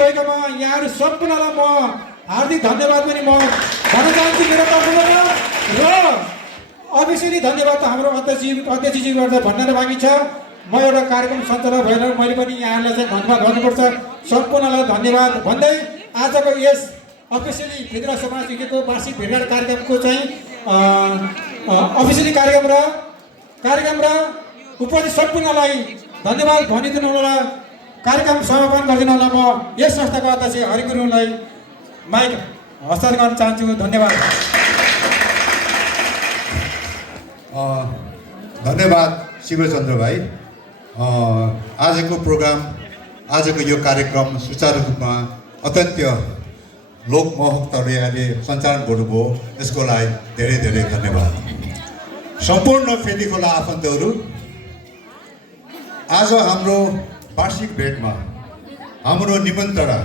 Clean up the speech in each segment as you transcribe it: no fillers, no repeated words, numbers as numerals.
भएकोमा यहाँहरू सम्पूर्णलाई म हार्दिक धन्यवाद पनि म भन्न चाहन्छु मेरो तर्फबाट। र अवश्य नै धन्यवाद त हाम्रो अध्यक्षजीबाट भन्न नै बाँकी छ। म एउटा कार्यक्रम सञ्चालक भएर मैले पनि यहाँहरूलाई चाहिँ धन्यवाद गर्नुपर्छ। सम्पूर्णलाई धन्यवाद भन्दै आजको यस अफिसियली फेदरा समाज युकेको वार्षिक भेटघाट कार्यक्रमको चाहिँ अफिसियली कार्यक्रम र उपस्थित सम्पूर्णलाई धन्यवाद भनिदिनु होला। कार्यक्रम समापन गरिदिनु होला। म यस संस्थाका अध्यक्ष हरिगुरुङलाई माइक हस्तान्तरण गर्न चाहन्छु। धन्यवाद। धन्यवाद शिवचन्द्र भाइ। आजको प्रोग्राम, आजको यो कार्यक्रम सुचारू रूपमा अत्यन्त लोकमोहकले सञ्चालन गर्नुभयो, यसको लागि धेरै धेरै धन्यवाद। सम्पूर्ण फेदीखोला आफन्तहरू, आज हाम्रो वार्षिक भेटमा हाम्रो निमन्त्रणा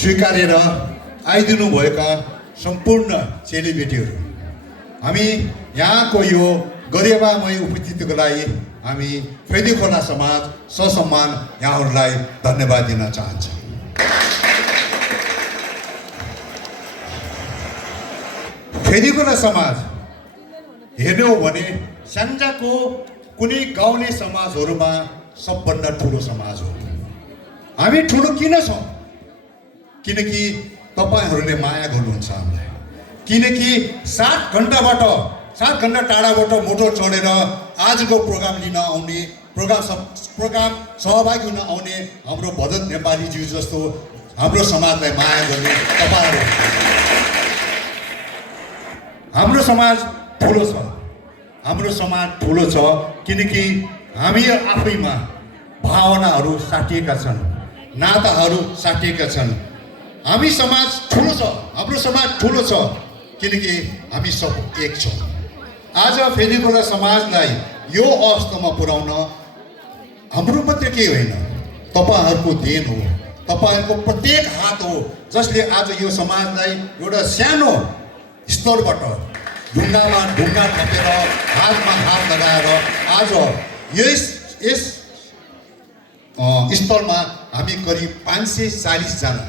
स्वीकारेर आइदिनु भएका सम्पूर्ण चेलीबेटीहरू, हामी यहाँको यो गरिमामय उपस्थितिको लागि हामी फेदीखोला समाज ससम्मान यहाँहरूलाई धन्यवाद दिन चाहन्छौँ। फेदीखोला समाज हेर्ने हो भने स्याङ्जाको कुनै गाउँले समाजहरूमा सबभन्दा ठुलो समाज हो। हामी ठुलो किन छौँ? किनकि तपाईँहरूले माया गर्नुहुन्छ हामीलाई। किनकि 7 घन्टा टाढाबाट मोटर चढेर आजको प्रोग्राम लिन आउने, प्रोग्राम सहभागी हुन आउने हाम्रो भरत नेपालीज्यू जस्तो हाम्रो समाजलाई माया गर्ने तपाईँहरू। हाम्रो समाज ठुलो छ, हाम्रो समाज ठुलो छ किनकि हामी आफैमा भावनाहरू साटिएका छन्, नाताहरू साटिएका छन्। हामी समाज ठुलो छ, हाम्रो समाज ठुलो छ किनकि हामी सब एक छौँ। आज फेदीखोला समाजलाई यो अवस्थामा पुर्याउन हाम्रो मात्रै केही होइन, तपाईँहरूको देन हो, तपाईँहरूको प्रत्येक हात हो, जसले आज यो समाजलाई एउटा सानो स्तरबाट ढुङ्गामा ढुङ्गा थपेर हातमा हात लगाएर आज यस स्थलमा हामी करिब 540 जना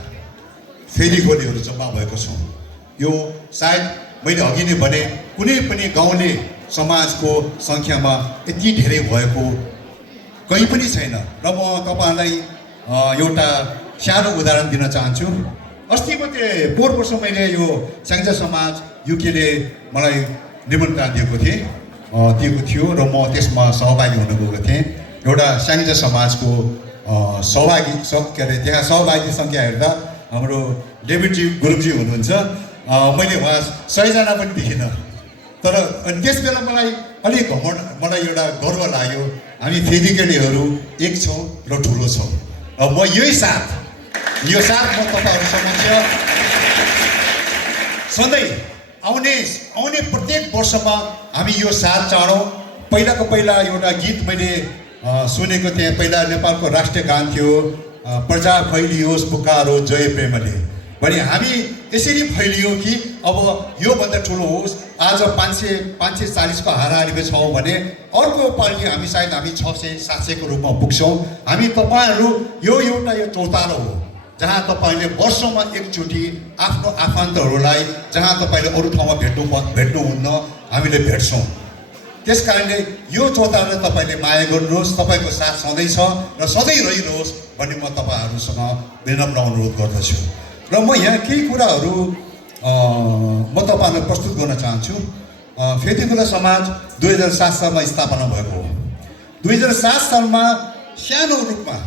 फेदीखोलीहरू जम्मा भएको छौँ। यो सायद मैले अघि नै भने कुनै पनि गाउँले समाजको सङ्ख्यामा यति धेरै भएको कहीँ पनि छैन। र म तपाईँहरूलाई एउटा सानो उदाहरण दिन चाहन्छु। अस्ति मात्रै पोहोर वर्ष मैले यो स्याङ्जा समाज युकेले मलाई निमन्त्रणा दिएको थियो र म त्यसमा सहभागी हुन गएको थिएँ। एउटा स्याङ्जा समाजको त्यहाँ सहभागी सङ्ख्या हेर्दा हाम्रो डेभिडजी गुरुङजी हुनुहुन्छ। मैले उहाँ 100 जना पनि देखिनँ। तर त्यस बेला मलाई अलिक मलाई एउटा गर्व लाग्यो, हामी फेदीखेलीहरू एक छौँ र ठुलो छौँ। म यो साथ म तपाईँहरू समक्ष सधैँ आउने प्रत्येक वर्षमा हामी यो साथ चाडौँ। पहिला एउटा गीत मैले सुनेको थिएँ। पहिला नेपालको राष्ट्रिय गान थियो, प्रजा फैलियोस् पुकारो जय प्रेमले। भने हामी यसरी फैलियो कि अब योभन्दा ठुलो होस्। आज 540 को हाराहारीमा छौँ भने अर्को पालि हामी सायद 600-700 को रूपमा पुग्छौँ। हामी तपाईँहरू यो चौतारो हो जहाँ तपाईँले वर्षमा एकचोटि आफ्नो आफन्तहरूलाई जहाँ तपाईँले अरू ठाउँमा भेट्नुहुन्न हामीले भेट्छौँ। त्यस कारणले यो चौतारोलाई तपाईँले माया गर्नुहोस्, तपाईँको साथ सधैँ छ र सधैँ रहिरहोस् भन्ने म तपाईँहरूसँग विनम्र अनुरोध गर्दछु। र म यहाँ केही कुराहरू म तपाईँहरूलाई प्रस्तुत गर्न चाहन्छु। फेदीखोला समाज 2007 सालमा स्थापना भएको हो। 2007 सालमा सानो रूपमा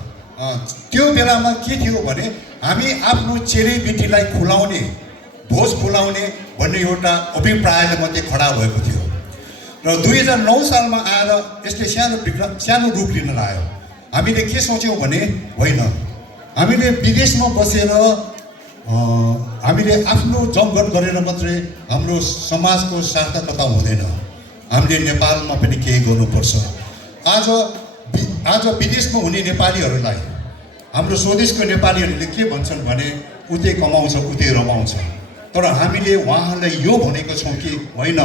त्यो बेलामा के थियो भने हामी आफ्नो चेलीबेटीलाई खुलाउने, भोज खुलाउने भन्ने एउटा अभिप्रायले मात्रै खडा भएको थियो। र 2009 सालमा आएर यसले सानो रूप लिन लाग्यो। हामीले के सोच्यौँ भने होइन, हामीले विदेशमा बसेर हामीले आफ्नो जमघट गरेर मात्रै हाम्रो समाजको सार्थकता हुँदैन। हामीले नेपालमा पनि केही गर्नुपर्छ। आज विदेशमा हुने नेपालीहरूलाई हाम्रो स्वदेशको नेपालीहरूले के भन्छन् भने उतै कमाउँछ उतै रमाउँछ। तर हामीले उहाँहरूलाई यो भनेको छौँ कि होइन,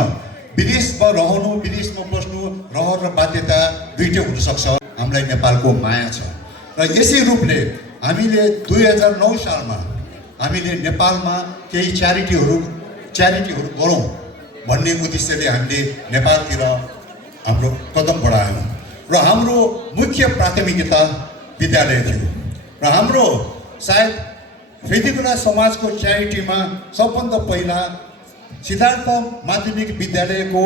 विदेशमा रहनु, विदेशमा बस्नु, रहर र बाध्यता दुईटै हुनसक्छ। हामीलाई नेपालको माया छ र यसै रूपले हामीले 2009 सालमा हामीले नेपालमा केही च्यारिटीहरू गरौँ भन्ने उद्देश्यले हामीले नेपालतिर हाम्रो कदम बढायौँ र हाम्रो मुख्य प्राथमिकता विद्यालय थियो र हाम्रो सायद फेदिकुला समाजको च्यारिटीमा सबभन्दा पहिला सिद्धार्थ माध्यमिक विद्यालयको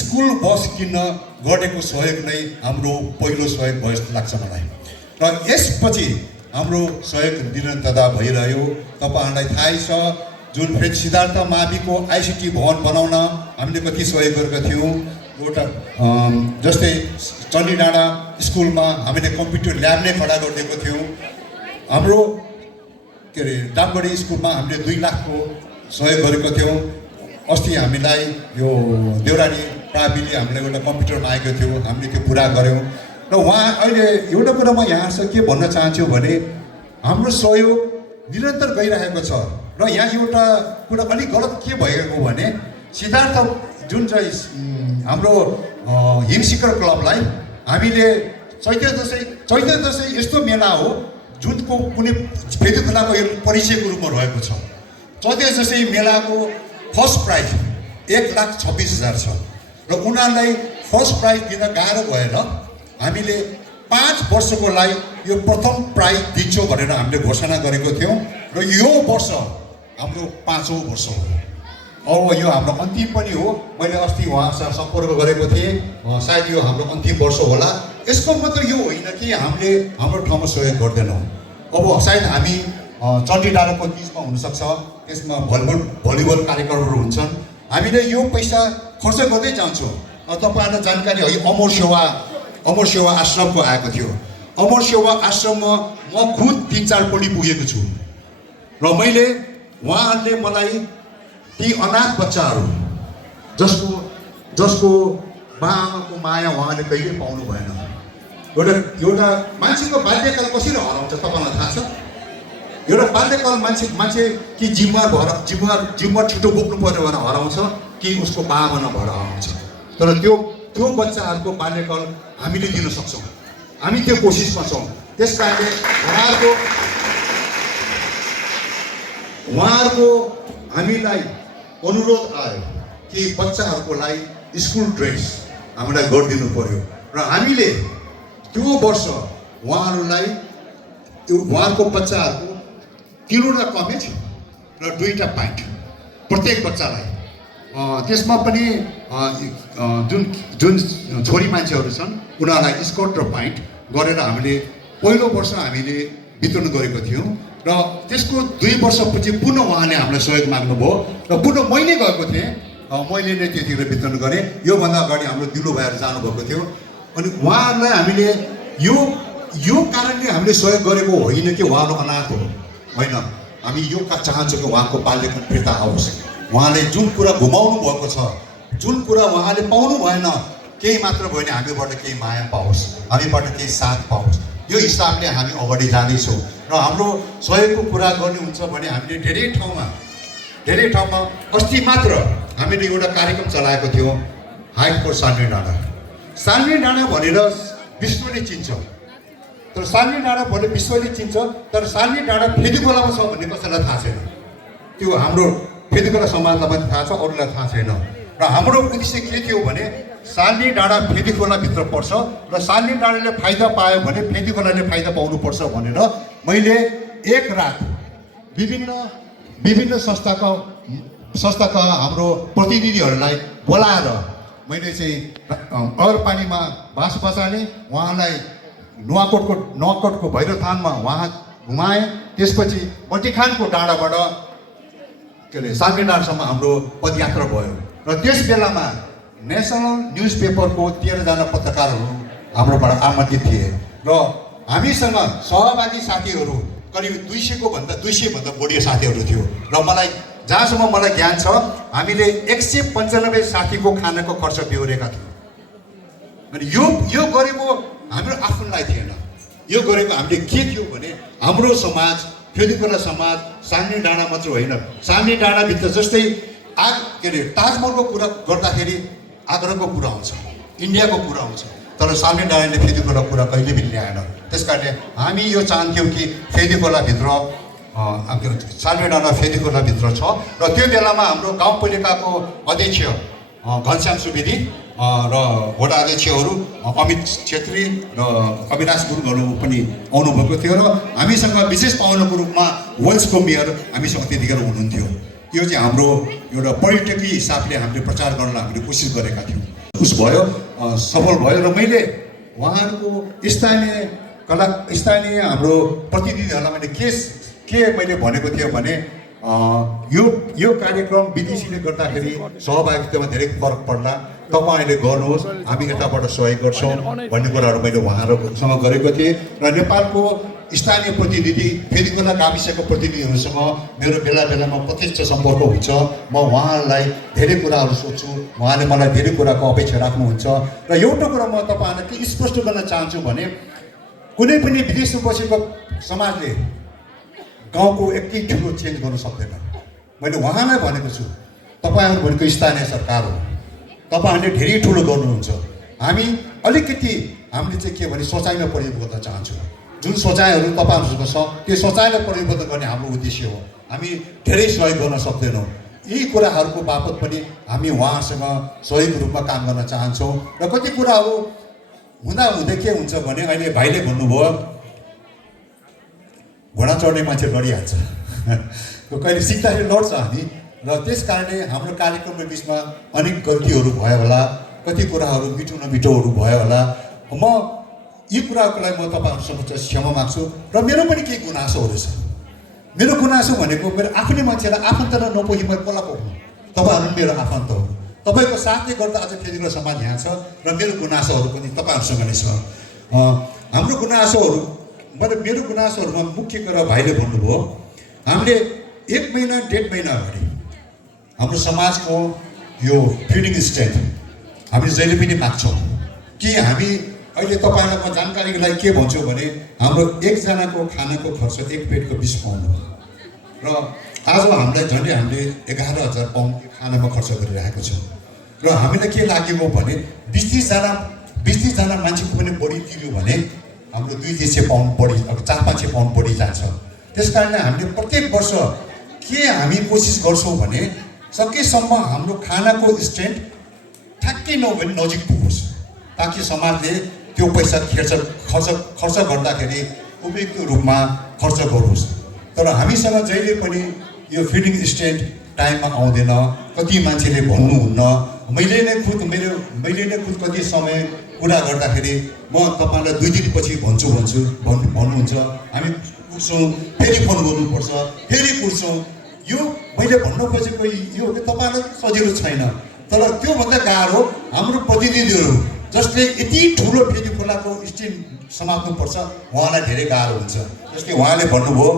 स्कुल बस किन्न गरेको सहयोग नै हाम्रो पहिलो सहयोग भयो जस्तो लाग्छ मलाई र यसपछि हाम्रो सहयोग निरन्तरता भइरह्यो। तपाईँहरूलाई थाहै छ जुन फेरि सिद्धार्थ माविको आइसिटी भवन बनाउन हामीले कति सहयोग गरेका थियौँ। एउटा जस्तै चण्डी डाँडा स्कुलमा हामीले कम्प्युटर ल्याब नै खडा गरिदिएको थियौँ। हाम्रो के अरे डामगढी स्कुलमा हामीले 2 लाखको सहयोग गरेको थियौँ। अस्ति हामीलाई यो देउराली प्राविले हामीलाई एउटा कम्प्युटर मागेको थियो, हामीले त्यो पुरा गऱ्यौँ र उहाँ अहिले एउटा कुरा म यहाँसँग के भन्न चाहन्छु भने हाम्रो सहयोग निरन्तर गइरहेको छ र यहाँ एउटा कुरा अलिक गलत के भएको भने सिद्धार्थ जुन चाहिँ हाम्रो हिमशिखर क्लबलाई हामीले चैत्य दसैँ यस्तो मेला हो जुनको कुनै फेदिकुलाको यो परिचयको रूपमा रहेको छ। चैत्य दसैँ मेलाको फर्स्ट प्राइज 1,26,000 छ र उनीहरूलाई फर्स्ट प्राइज दिन गाह्रो भएर हामीले 5 वर्षको लागि यो प्रथम प्राइज दिन्छौँ भनेर हामीले घोषणा गरेको थियौँ र यो वर्ष हाम्रो 5औं वर्ष हो। अब यो हाम्रो अन्तिम पनि हो। मैले अस्ति उहाँसँग सम्पर्क गरेको थिएँ, सायद यो हाम्रो अन्तिम वर्ष होला। यसको मतलब यो होइन कि हामीले हाम्रो ठाउँमा सहयोग गर्दैनौँ। अब सायद हामी चण्डी डाँडाको बिचमा हुनसक्छ, त्यसमा भलिबल कार्यक्रमहरू हुन्छन्, हामीले यो पैसा खर्च गर्दै जान्छौँ। तपाईँहरूलाई जानकारी है, अमर सेवा आश्रमको आएको थियो। अमर सेवा आश्रममा म खुद 3-4 पल्ट पुगेको छु र मैले उहाँहरूले मलाई ती अनाथ बच्चाहरू जसको बाबाको माया उहाँले कहिले पाउनु भएन। एउटा मान्छेको बाल्यकाल कसरी हराउँछ तपाईँलाई थाहा छ? एउटा बाल्यकाल मान्छे कि जिम्मेवार छिटो बोक्नु पर्यो भने हराउँछ कि उसको बाबा नभएर हराउँछ। तर त्यो बच्चाहरूको बाल्यकाल हामीले दिन सक्छौँ, हामी त्यो कोसिसमा छौँ। त्यस कारणले उहाँहरूको हामीलाई अनुरोध आयो कि बच्चाहरूको लागि स्कुल ड्रेस हामीलाई गरिदिनु पर्यो र हामीले त्यो वर्ष उहाँहरूको बच्चाहरूको 3वटा कमेज र 2टा प्यान्ट प्रत्येक बच्चालाई। त्यसमा पनि जुन छोरी मान्छेहरू छन् उनीहरूलाई स्कर्ट र प्यान्ट गरेर हामीले पहिलो वर्ष हामीले वितरण गरेको थियौँ र त्यसको 2 वर्षपछि पुनः उहाँले हामीलाई सहयोग माग्नुभयो र पुनः मैले गएको थिएँ, मैले नै त्यतिखेर वितरण गरेँ। योभन्दा अगाडि हाम्रो दिलो भएर जानुभएको थियो। अनि उहाँहरूलाई हामीले यो कारणले हामीले सहयोग गरेको होइन कि उहाँहरू अनाथ हो, होइन। हामी यो चाहन्छौँ कि उहाँको बाल्यकाल फिर्ता आओस्। उहाँले जुन कुरा घुमाउनु भएको छ, जुन कुरा उहाँले पाउनु भएन, केही मात्र भयो भने हामीबाट केही माया पाओस्, हामीबाट केही साथ पाओस्। यो हिसाबले हामी अगाडि जाँदैछौँ र हाम्रो सहयोगको कुरा गर्नुहुन्छ भने हामीले धेरै ठाउँमा अस्ति मात्र हामीले एउटा कार्यक्रम चलाएको थियौँ, हाइट फर साल्ने डाँडा भनेर विश्वले चिन्छ। तर साल्ने डाँडा भने विश्वले चिन्छ, तर साल्ने डाँडा फेदिकुलामा छ भन्ने कसैलाई थाहा छैन। त्यो हाम्रो फेदिकुला समाजलाई पनि थाहा छ, अरूलाई थाहा छैन। र हाम्रो उद्देश्य के थियो भने साल्ने डाँडा फेदिकुलाभित्र पर्छ र साल्ने डाँडाले फाइदा पायो भने फेदिकुलाले फाइदा पाउनुपर्छ भनेर मैले एक रात विभिन्न संस्थाका हाम्रो प्रतिनिधिहरूलाई बोलाएर मैले चाहिँ अगरपानीमा बाँस बचाने उहाँलाई नुवाकोटको भैरवथानमा उहाँ घुमाएँ। त्यसपछि मटिखानको डाँडाबाट के अरे साल्ने डाँडासम्म हाम्रो पदयात्रा भयो र त्यस बेलामा नेसनल न्युज पेपरको 13 जना पत्रकारहरू हाम्रोबाट आमन्त्रित थिए र हामीसँग सहभागी साथीहरू करिब 200 भन्दा बढी साथीहरू थियो र जहाँसम्म मलाई ज्ञान छ हामीले 195 साथीको खानाको खर्च बेहोरेका थियौँ। अनि यो गरेको हाम्रो आफ्नोलाई थिएन, यो गरेको हामीले के थियो भने हाम्रो समाज फेदिकुला समाज साल्ने डाँडा मात्र होइन, साल्ने डाँडाभित्र जस्तै ताजमहलको कुरा गर्दाखेरि आग्राको कुरा आउँछ, इन्डियाको कुरा आउँछ। तर सालमे डाँडाले फेदी खोला कुरा कहिले पनि ल्याएन। त्यस कारणले हामी यो चाहन्थ्यौँ कि फेदी खोलाभित्र सालमे डाँडा फेदी खोलाभित्र छ र त्यो बेलामा हाम्रो गाउँपालिकाको अध्यक्ष घनश्याम सुवेदी र वडा अध्यक्षहरू अमित छेत्री र अविनाश गुरुङहरू पनि आउनुभएको थियो र हामीसँग विशेष पाहुनाको रूपमा वेल्सको मेयर हामीसँग त्यतिखेर हुनुहुन्थ्यो। यो चाहिँ हाम्रो एउटा पर्यटकीय हिसाबले हामीले प्रचार गर्न हामीले कोसिस गरेका थियौँ। खुस भयो, सफल भयो र मैले उहाँहरूको स्थानीय हाम्रो प्रतिनिधिहरूलाई मैले के मैले भनेको थियो भने यो कार्यक्रम विदेशीले गर्दाखेरि सहभागितामा धेरै फरक पर्ला, तपाईँहरूले गर्नुहोस्, हामी यताबाट सहयोग गर्छौँ भन्ने कुराहरू मैले उहाँहरूसँग गरेको थिएँ। र नेपालको स्थानीय प्रतिनिधि फेदीखोला गाविसका प्रतिनिधिहरूसँग मेरो बेला बेलामा प्रत्यक्ष सम्पर्क हुन्छ। म उहाँहरूलाई धेरै कुराहरू सोध्छु, उहाँले मलाई धेरै कुराको अपेक्षा राख्नुहुन्छ। र एउटा कुरा म तपाईँहरूलाई के स्पष्ट गर्न चाहन्छु भने कुनै पनि विदेशमा बसेको समाजले गाउँको एकै ठुलो चेन्ज गर्नु सक्दैन। मैले उहाँलाई भनेको छु, तपाईँहरू भनेको स्थानीय सरकार हो, तपाईँहरूले धेरै ठुलो गर्नुहुन्छ। हामी अलिकति हामीले चाहिँ के भने सोचाइमा परिवर्तन गर्न चाहन्छौँ। जुन सोचाइहरू तपाईँहरूसँग छ त्यो सोचाइलाई परिवर्तन गर्ने हाम्रो उद्देश्य हो। हामी धेरै सहयोग गर्न सक्दैनौँ। यी कुराहरूको बापत पनि हामी उहाँसँग सहयोग रूपमा काम गर्न चाहन्छौँ। र कति कुराहरू हुँदै के हुन्छ भने अहिले भाइले भन्नुभयो घोडा चढ्ने मान्छे लडिहाल्छ कहिले सिक्दाखेरि लड्छ हामी। र त्यस कारणले हाम्रो कार्यक्रमको बिचमा अनेक गल्तीहरू भयो होला, कति कुराहरू मिठो नमिठोहरू भयो होला। म यी कुराको लागि म तपाईँहरूसँग क्षमा माग्छु। र मेरो पनि केही गुनासोहरू छ। मेरो गुनासो भनेको मेरो आफ्नै मान्छेलाई आफन्त र नपुगी मैले कसलाई पुग्नु। तपाईँहरू मेरो आफन्त हो। तपाईँको साथले गर्दा आज फेदीखोला समाज यहाँ छ र मेरो गुनासोहरू पनि तपाईँहरूसँग नै छ। हाम्रो गुनासोहरू मेरो गुनासोहरूमा मुख्य कुरा भाइले भन्नुभयो, हामीले 1 महिना 1.5 महिना अगाडि हाम्रो समाजको यो फिडिङ स्ट्यान्ड हामीले जहिले पनि माग्छौँ कि हामी अहिले तपाईँलाई म जानकारीको लागि के भन्छु भने हाम्रो एकजनाको खानाको खर्च 1 पेटको 20 पाउन्ड हो र आज हामीलाई झन्डै हामीले 11,000 पाउन्ड खानामा खर्च गरिरहेको छौँ। र हामीलाई के लागेको भने 20-30 जना मान्छेको पनि बढी तिर्यो भने हाम्रो 200 पाउन्ड बढी, अब 400-500 पाउन्ड बढी जान्छ। त्यस कारणले हामीले प्रत्येक वर्ष के हामी कोसिस गर्छौँ भने सकेसम्म हाम्रो खानाको स्ट्यान्ड ठ्याक्कै नभए नजिक पुगोस्, ताकि समाजले त्यो पैसा खर्च गर्दाखेरि उपयुक्त रूपमा खर्च गरोस्। तर हामीसँग जहिले पनि यो फिडिङ स्ट्यान्ड टाइममा आउँदैन। कति मान्छेले भन्नुहुन्न, मैले नै खुद कति समय कुरा गर्दाखेरि म तपाईँलाई 2 दिनपछि भन्नुहुन्छ, हामी पुग्छौँ, फेरि फोन गर्नुपर्छ, फेरि पुग्छौँ। यो मैले भन्नु खोजेको यो तपाईँलाई सजिलो छैन। तर त्योभन्दा गाह्रो हाम्रो प्रतिनिधिहरू जसले यति ठुलो फेदीखोलाको स्ट्यान्ड समात्नुपर्छ उहाँलाई धेरै गाह्रो हुन्छ। जसले उहाँले भन्नुभयो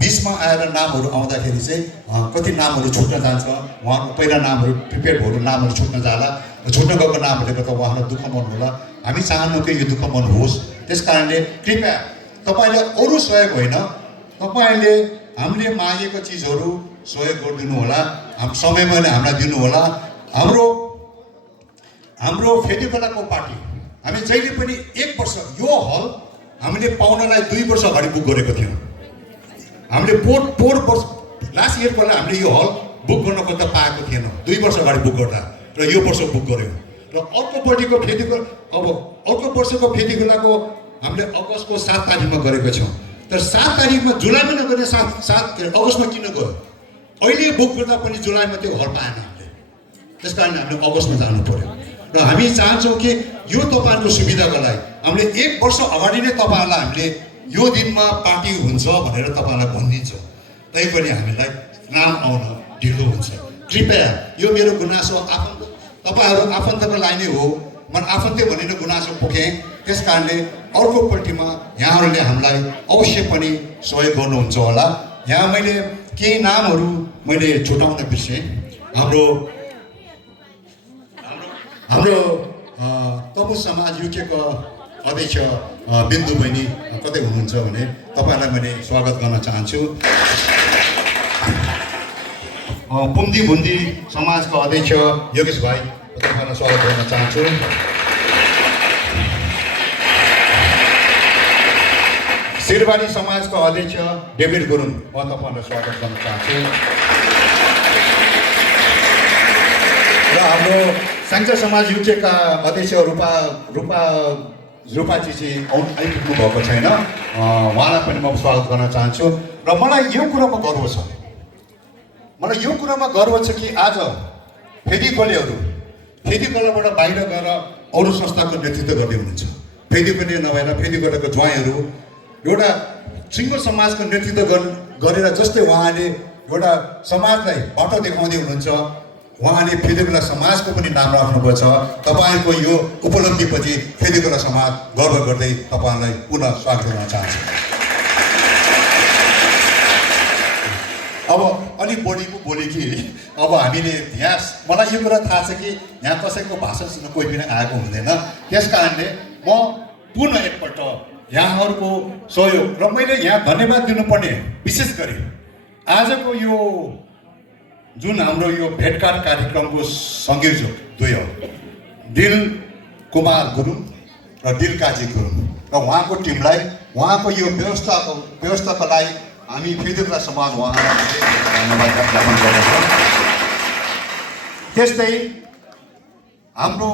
बिचमा आएर नामहरू आउँदाखेरि चाहिँ कति नामहरू छुट्न जान्छ, उहाँको पहिला नामहरू प्रिपेयर भएको नामहरू छुट्न जाला, छुट्न गएको नामहरूले गर्दा उहाँलाई दुःख मन होला। हामी चाहन्नौँ कि यो दुःख मन होस्। त्यस कारणले कृपया तपाईँले अरू सहयोग होइन, तपाईँले हामीले मागेको चिजहरू सहयोग गरिदिनु होला, समयमा हामीलाई दिनु होला। हाम्रो फेदीखोलाको पार्टी हामी जहिले पनि 1 वर्ष यो हल हामीले पाउनलाई 2 वर्ष अगाडि बुक गरेको थियौँ। हामीले 4 वर्ष लास्ट इयरको लागि हामीले यो हल बुक गर्न खोज्दा पाएको थिएनौँ, 2 वर्ष अगाडि बुक गर्दा, र यो वर्ष बुक गऱ्यौँ। र अर्को वर्षको फेदीखोलाको हामीले अगस्तको 7 तारिकमा गरेको छौँ। तर 7 तारिकमा जुलाईमा नगरेर अगस्तमा किन गयो? अहिले बुक गर्दा पनि जुलाईमा त्यो हल पाएन हामीले। त्यस कारण हामीले अगस्तमा जानु पर्यो। र हामी चाहन्छौँ कि यो तपाईँहरूको सुविधाको लागि हामीले 1 वर्ष अगाडि नै तपाईँहरूलाई हामीले यो दिनमा पार्टी हुन्छ भनेर तपाईँलाई भनिदिन्छौँ। तैपनि हामीलाई नाम आउन ढिलो हुन्छ। कृपया यो मेरो गुनासो तपाईँहरू आफन्तको लागि नै हो। म आफन्तै भनेर गुनासो पोखेँ। त्यस कारणले अर्कोपल्टिमा यहाँहरूले हामीलाई अवश्य पनि सहयोग गर्नुहुन्छ होला। यहाँ मैले केही नामहरू मैले छुटाउन बिर्सेँ। हाम्रो तमु समाज युकेको अध्यक्ष बिन्दु बहिनी कतै हुनुहुन्छ भने तपाईँलाई मैले स्वागत गर्न चाहन्छु। पुन्दी बुन्दी समाजको अध्यक्ष योगेश भाइ, तपाईँलाई स्वागत गर्न चाहन्छु। सिरबारी समाजको अध्यक्ष डेभिड गुरुङ म तपाईँहरूलाई स्वागत गर्न चाहन्छु र हाम्रो साङ्चा समाज युकेका अध्यक्ष रूपाजीजी आइपुग्नु भएको छैन उहाँलाई पनि म स्वागत गर्न चाहन्छु र मलाई यो कुरामा गर्व छ कि आज फेदीकोलाबाट बाहिर गएर अरू संस्थाको नेतृत्व गर्दै हुनुहुन्छ फेदीकोले नभएर फेदीकोलाको ज्वाइँहरू एउटा सिङ्गो समाजको नेतृत्व गरेर जस्तै उहाँले एउटा समाजलाई बाटो देखाउँदै हुनुहुन्छ उहाँले फेदीकोला समाजको पनि नाम राख्नुभएको छ तपाईँको यो उपलब्धिपछि फेदीकोला समाज गर्व गर्दै तपाईँलाई पुनः स्वागत गर्न चाहन्छु अब अलिक बढी पो बोल्यो कि अब हामीले यहाँ मलाई यो कुरा थाहा छ कि यहाँ कसैको भाषण सुन्न कोही पनि आएको हुँदैन त्यस कारणले म पुनः एकपल्ट यहाँहरूको सहयोग र मैले यहाँ धन्यवाद दिनुपर्ने विशेष गरी आजको यो जुन हाम्रो यो भेटघाट कार्यक्रमको संयोजक दुई हो दिल कुमार गुरुङ र दिल काजी गुरुङ र उहाँको टिमलाई उहाँको यो व्यवस्थाको लागि हामी फेदीकोला समाज उहाँलाई धन्यवाद ज्ञापन गर्दछौँ त्यस्तै हाम्रो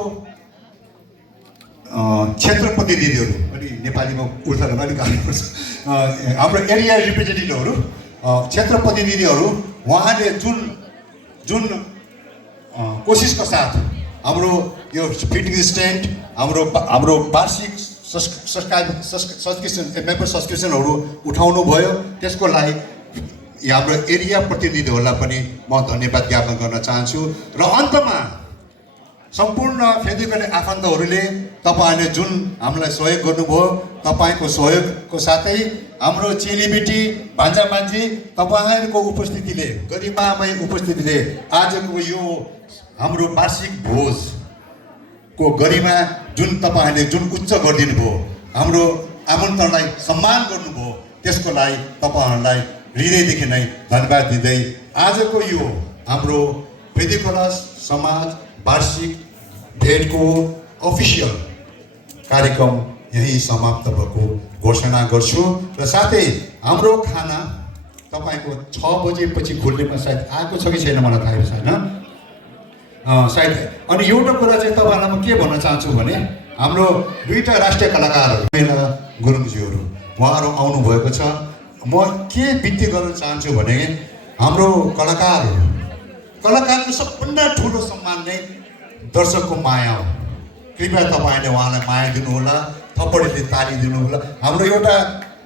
क्षेत्र प्रतिनिधिहरू अनि नेपालीमा उल्टा गर्न अलिक गाह्रो पर्छ हाम्रो एरिया रिप्रेजेन्टेटिभहरू क्षेत्र प्रतिनिधिहरू उहाँले जुन कोसिसको साथ हाम्रो यो फिटिङ स्ट्यान्ड हाम्रो वार्षिक मेम्बर सब्सक्रिप्सनहरू उठाउनु भयो त्यसको लागि हाम्रो एरिया प्रतिनिधिहरूलाई पनि म धन्यवाद ज्ञापन गर्न चाहन्छु र अन्तमा सम्पूर्ण फेदीकोला आफन्तहरूले तपाईँहरूले जुन हामीलाई सहयोग गर्नुभयो तपाईँको सहयोगको साथै हाम्रो चेलीबेटी भान्जा मान्छे तपाईँहरूको उपस्थितिले गरिमामय उपस्थितिले आजको यो हाम्रो वार्षिक भोजको गरिमा जुन तपाईँहरूले जुन उच्च गरिदिनु भयो हाम्रो आमन्त्रणलाई सम्मान गर्नुभयो त्यसको लागि तपाईँहरूलाई हृदयदेखि नै धन्यवाद दिँदै आजको यो हाम्रो फेदीकोला समाज वार्षिक भेटको अफिसियल कार्यक्रम यहीँ समाप्त भएको घोषणा गर्छु र साथै हाम्रो खाना तपाईँको 6 बजेपछि खुल्नेमा सायद आएको छ कि छैन मलाई थाहा छैन सायद अनि एउटा कुरा चाहिँ तपाईँहरूलाई म के भन्न चाहन्छु भने हाम्रो दुईटा राष्ट्रिय कलाकारहरू मेरा गुरुङज्यूहरू उहाँहरू आउनुभएको छ म के बिन्ती गर्न चाहन्छु भने हाम्रो कलाकारको सबभन्दा ठुलो सम्मान नै दर्शकको माया हो कृपया तपाईँले उहाँलाई माया दिनुहोला थप्पडीले ताली दिनुहोला हाम्रो एउटा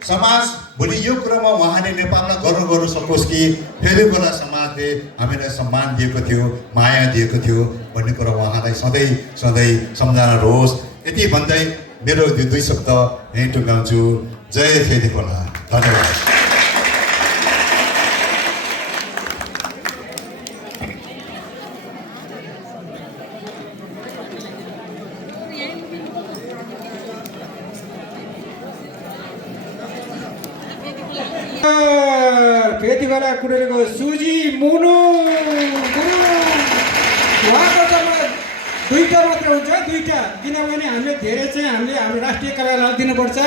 समाज भोलि यो कुरामा उहाँले नेपालमा गर्नु सकोस् कि फेदीकोला समाजले हामीलाई सम्मान दिएको थियो माया दिएको थियो भन्ने कुरा उहाँलाई सधैँ सम्झना रहोस् यति भन्दै मेरो दुई शब्द यहीँ टुङ्गाउँछु जय फेदीकोला धन्यवाद फेदीकोला कुरेको सुजी मुनु उहाँको जम्मा दुईटा मात्र हुन्छ दुईटा किनभने हामीले धेरै चाहिँ हामीले हाम्रो राष्ट्रिय कलाकारलाई दिनुपर्छ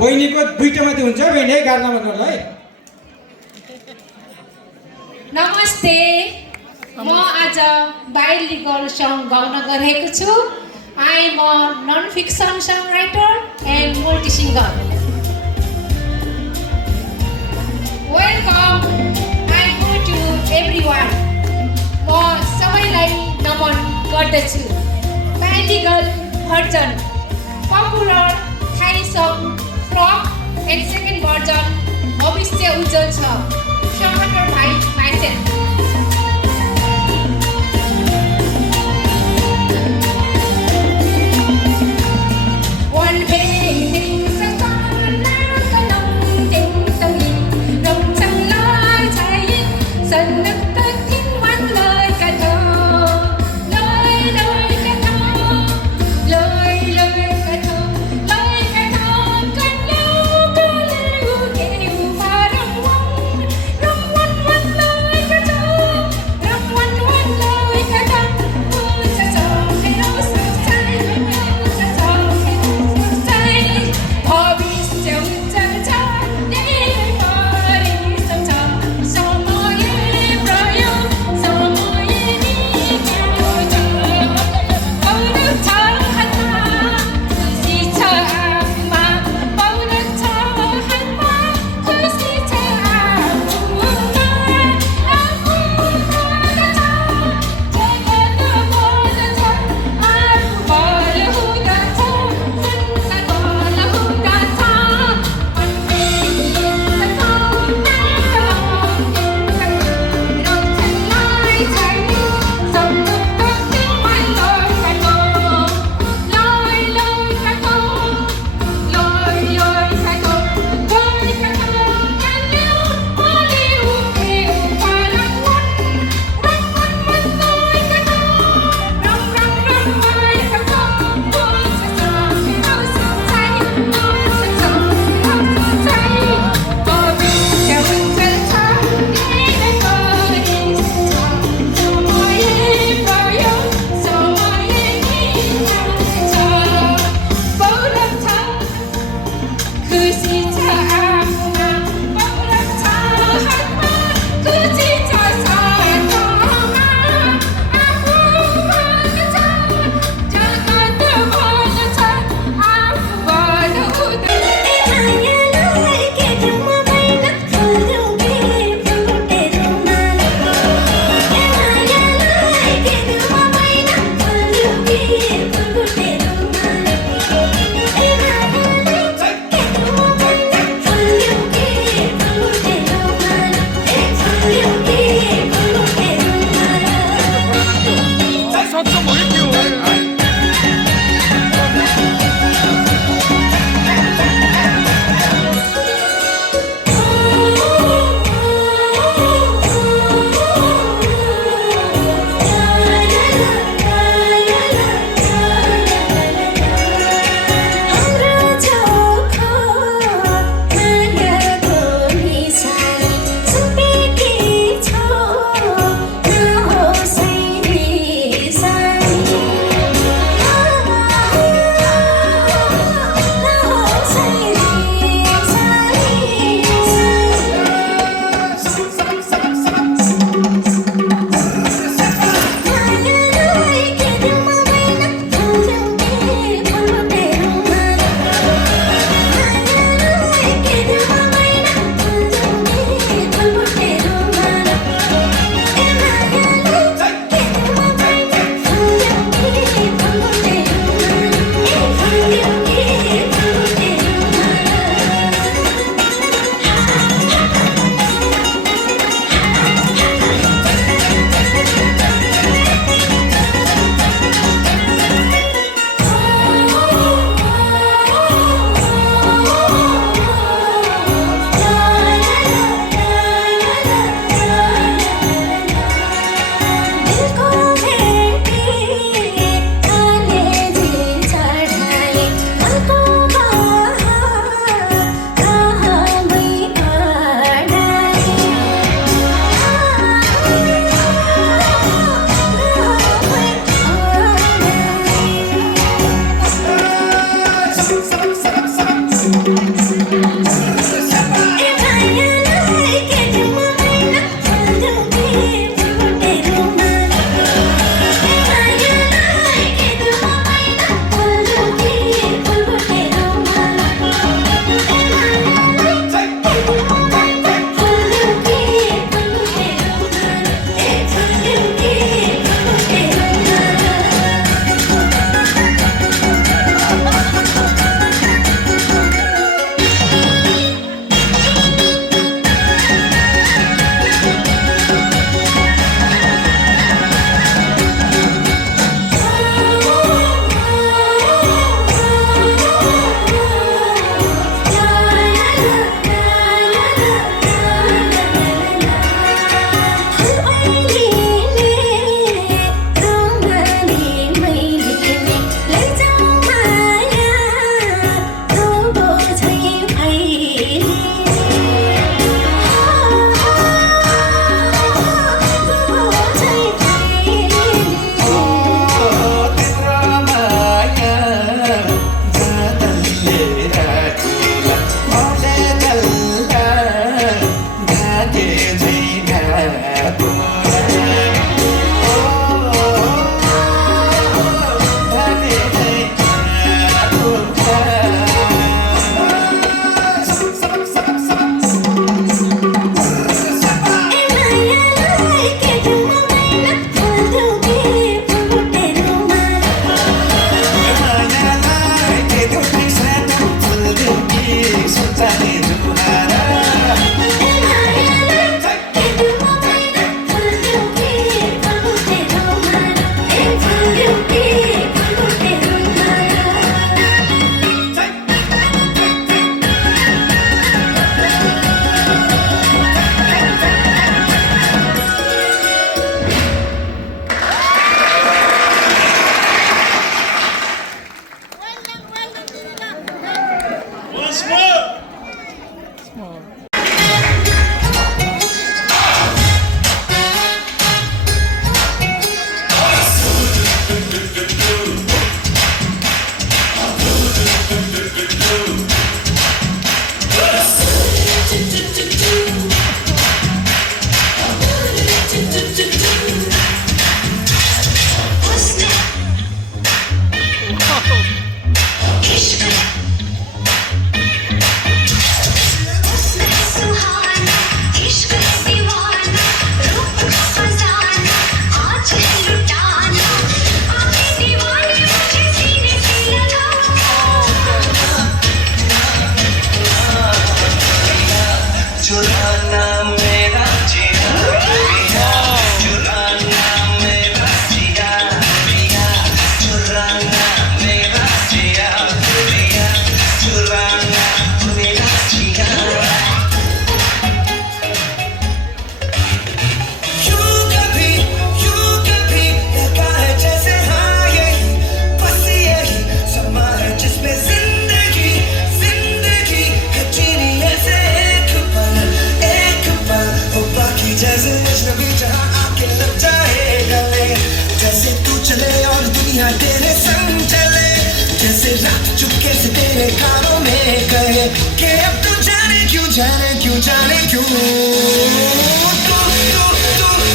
बहिनीको दुईटा मात्रै हुन्छ बहिनी गार्ला गर्नलाई नमस्ते म आज बाइलिगल सङ गाउन गएको छु I am a non fiction song writer and multi singer welcome I go to everyone म सबैलाई नमन गर्दछु bilingual version popular Thai song फ्रक एन्ड सेकेन्ड भर्जन भविष्य उज्जवल छ Shamander by myself. One painting, sa son na kanong ting tangi, nong sang lai chai, san nak tak ting wan lai ka tho, lai ka tho, lai ka tho, kan liu ka liu ke liu parang wang.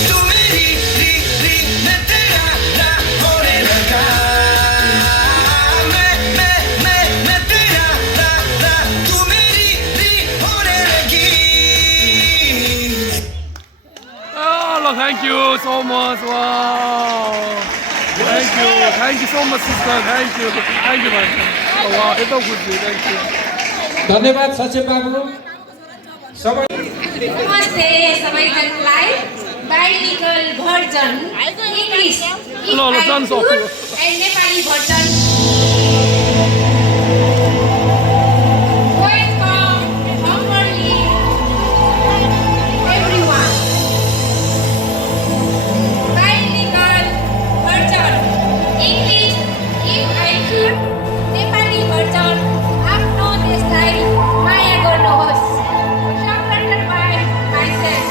तू मेरी री मैं तेरा रा होने लगा मैं तेरा रा तू मेरी री होने लगी Oh, thank you so much. Wow. Thank you so much, sister. Thank you, man. Oh, wow, it's so good. Thank you. धन्यवाद सचिव बाबु सबै नमस्ते सबैजनालाई बाइलिङ्गल भर्जन इङ्ग्लिस ल, जान्छ। And Nepali version welcome humbly everyone bilingual version English if I could Nepali version आफ्नो देशलाई माया गर्नुहोस् Supported by myself.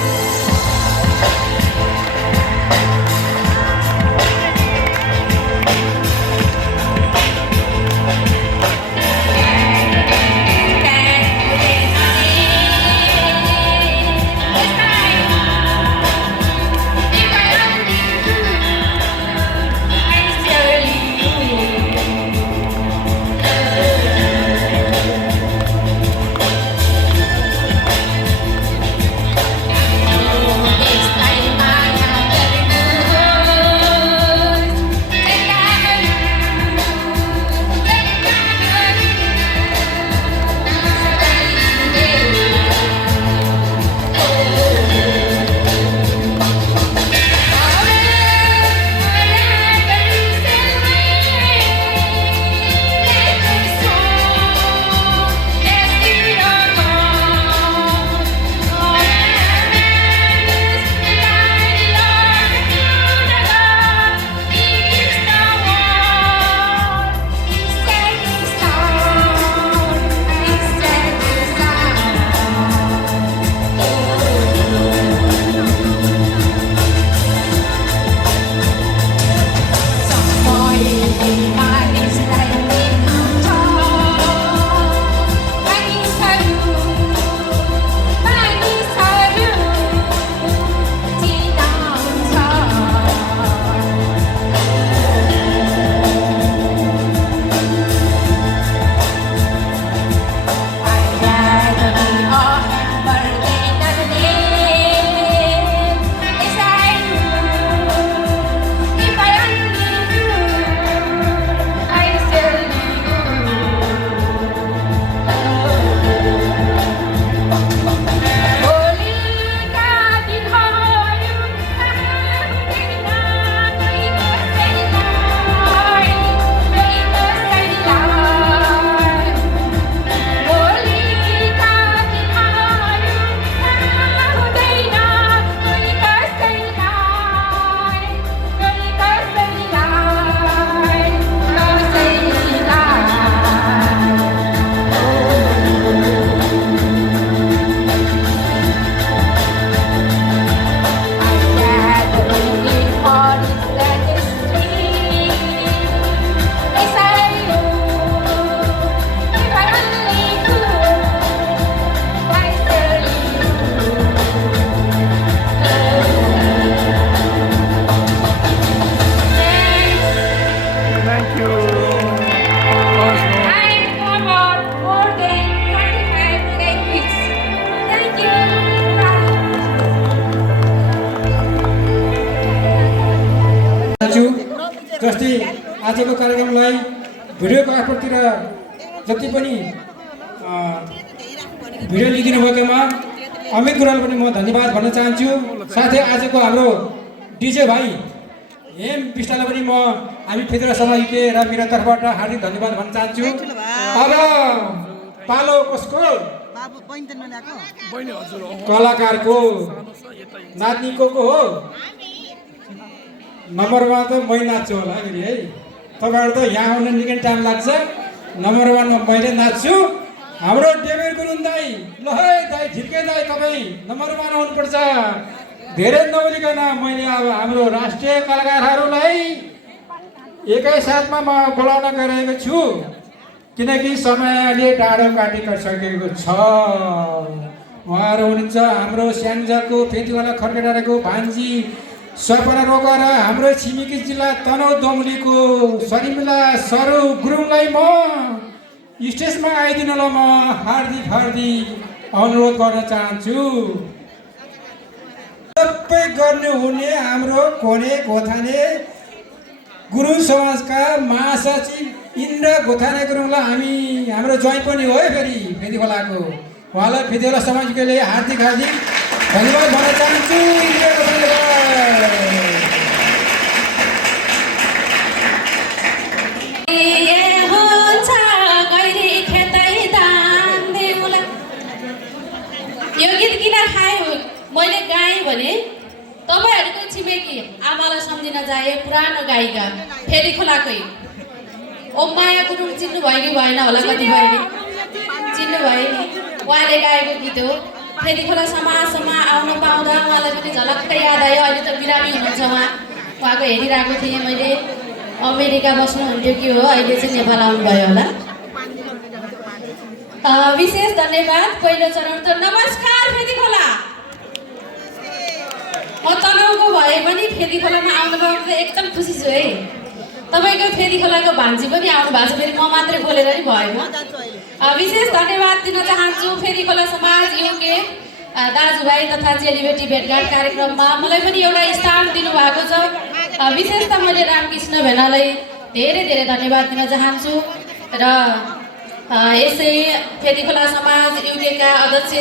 जस्तै आजको कार्यक्रमलाई भिडियोको आफूतिर जति पनि भिडियो लिइदिनु भएकोमा अमित गुराल पनि म धन्यवाद भन्न चाहन्छु। साथै आजको हाम्रो डिजे भाइ एम विष्टलाई पनि म हामी फेदरा समिति र मेरो तर्फबाट हार्दिक धन्यवाद भन्न चाहन्छु। अब पालो कसको कलाकारको नाच्ने को हो नम्बर 1 त मै नाच्छु होला फेरि है। तपाईहरु त यहाँ आउन निकै टाइम लाग्छ। नम्बर 1 मा मैले नाच्छु। हाम्रो डेबिर गुरुङ दाइ ल है दाइ झिर्के दाइ तपाई नम्बर 1 आउनु पर्छ। धेरै नबोलिकन मैले अब हाम्रो राष्ट्रिय कलाकारहरूलाई एकै साथमा म बोलाउन गइरहेको छु किनकि समयले डाँडो काटिसकेको छ। उहाँहरू हुनुहुन्छ हाम्रो स्याङ्जाको फेदिवाला खर्केडाँडाको भान्जी सपना रोका र हाम्रो छिमेकी जिल्ला तनहुँ दमुलीको शर्मिला सरू गुरुङलाई म स्टेजमा आइदिनलाई म हार्दिक अनुरोध गर्न चाहन्छु। सबै गर्नुहुने हाम्रो कोने गोथाने गुरुङ समाजका महासचिव इन्द्र गोथाने गुरुङलाई हाम्रो ज्वाइँ पनि हो है फेरि फेदिखोलाको, उहाँलाई फेदिखोला समाजले हार्दिक धन्यवाद भन्न चाहन्छु। इन्द्र गोथानेलाई यो गीत किन खायो मैले गाएँ भने तपाईँहरूको छिमेकी आमालाई सम्झिन जाए पुरानो गायिका फेदिखोलाकै ओममाया गुरुङ चिन्नु भयो कि भएन होला, कतिपयले चिन्नु भयो नि, उहाँले गाएको गीत हो। फेदिखोला समाजमा आउनु पाउँदा उहाँलाई पनि झलक्कै याद आयो। अहिले त बिरामी हुनुहुन्छ उहाँको हेरिरहेको थिएँ मैले, अमेरिका बस्नुहुन्थ्यो कि हो, अहिले चाहिँ नेपाल आउनुभयो होला। विशेष धन्यवाद। पहिलो चरण त नमस्कार फेदिखोला। म तनहुँको भए पनि फेदिखोलामा आउनुभएको त एकदम खुसी छु है। तपाईँको फेदिखोलाको भान्जी पनि आउनु भएको छ, फेरि म मात्रै बोलेर नि भएन। विशेष धन्यवाद दिन चाहन्छु फेदिखोला समाज युके दाजुभाइ तथा चेलीबेटी भेटघाट कार्यक्रममा मलाई पनि एउटा स्थान दिनुभएको छ। विशेष त मैले रामकृष्ण भेनालाई धेरै धेरै धन्यवाद दिन चाहन्छु र यसै फेदिखोला समाज युकेका अध्यक्ष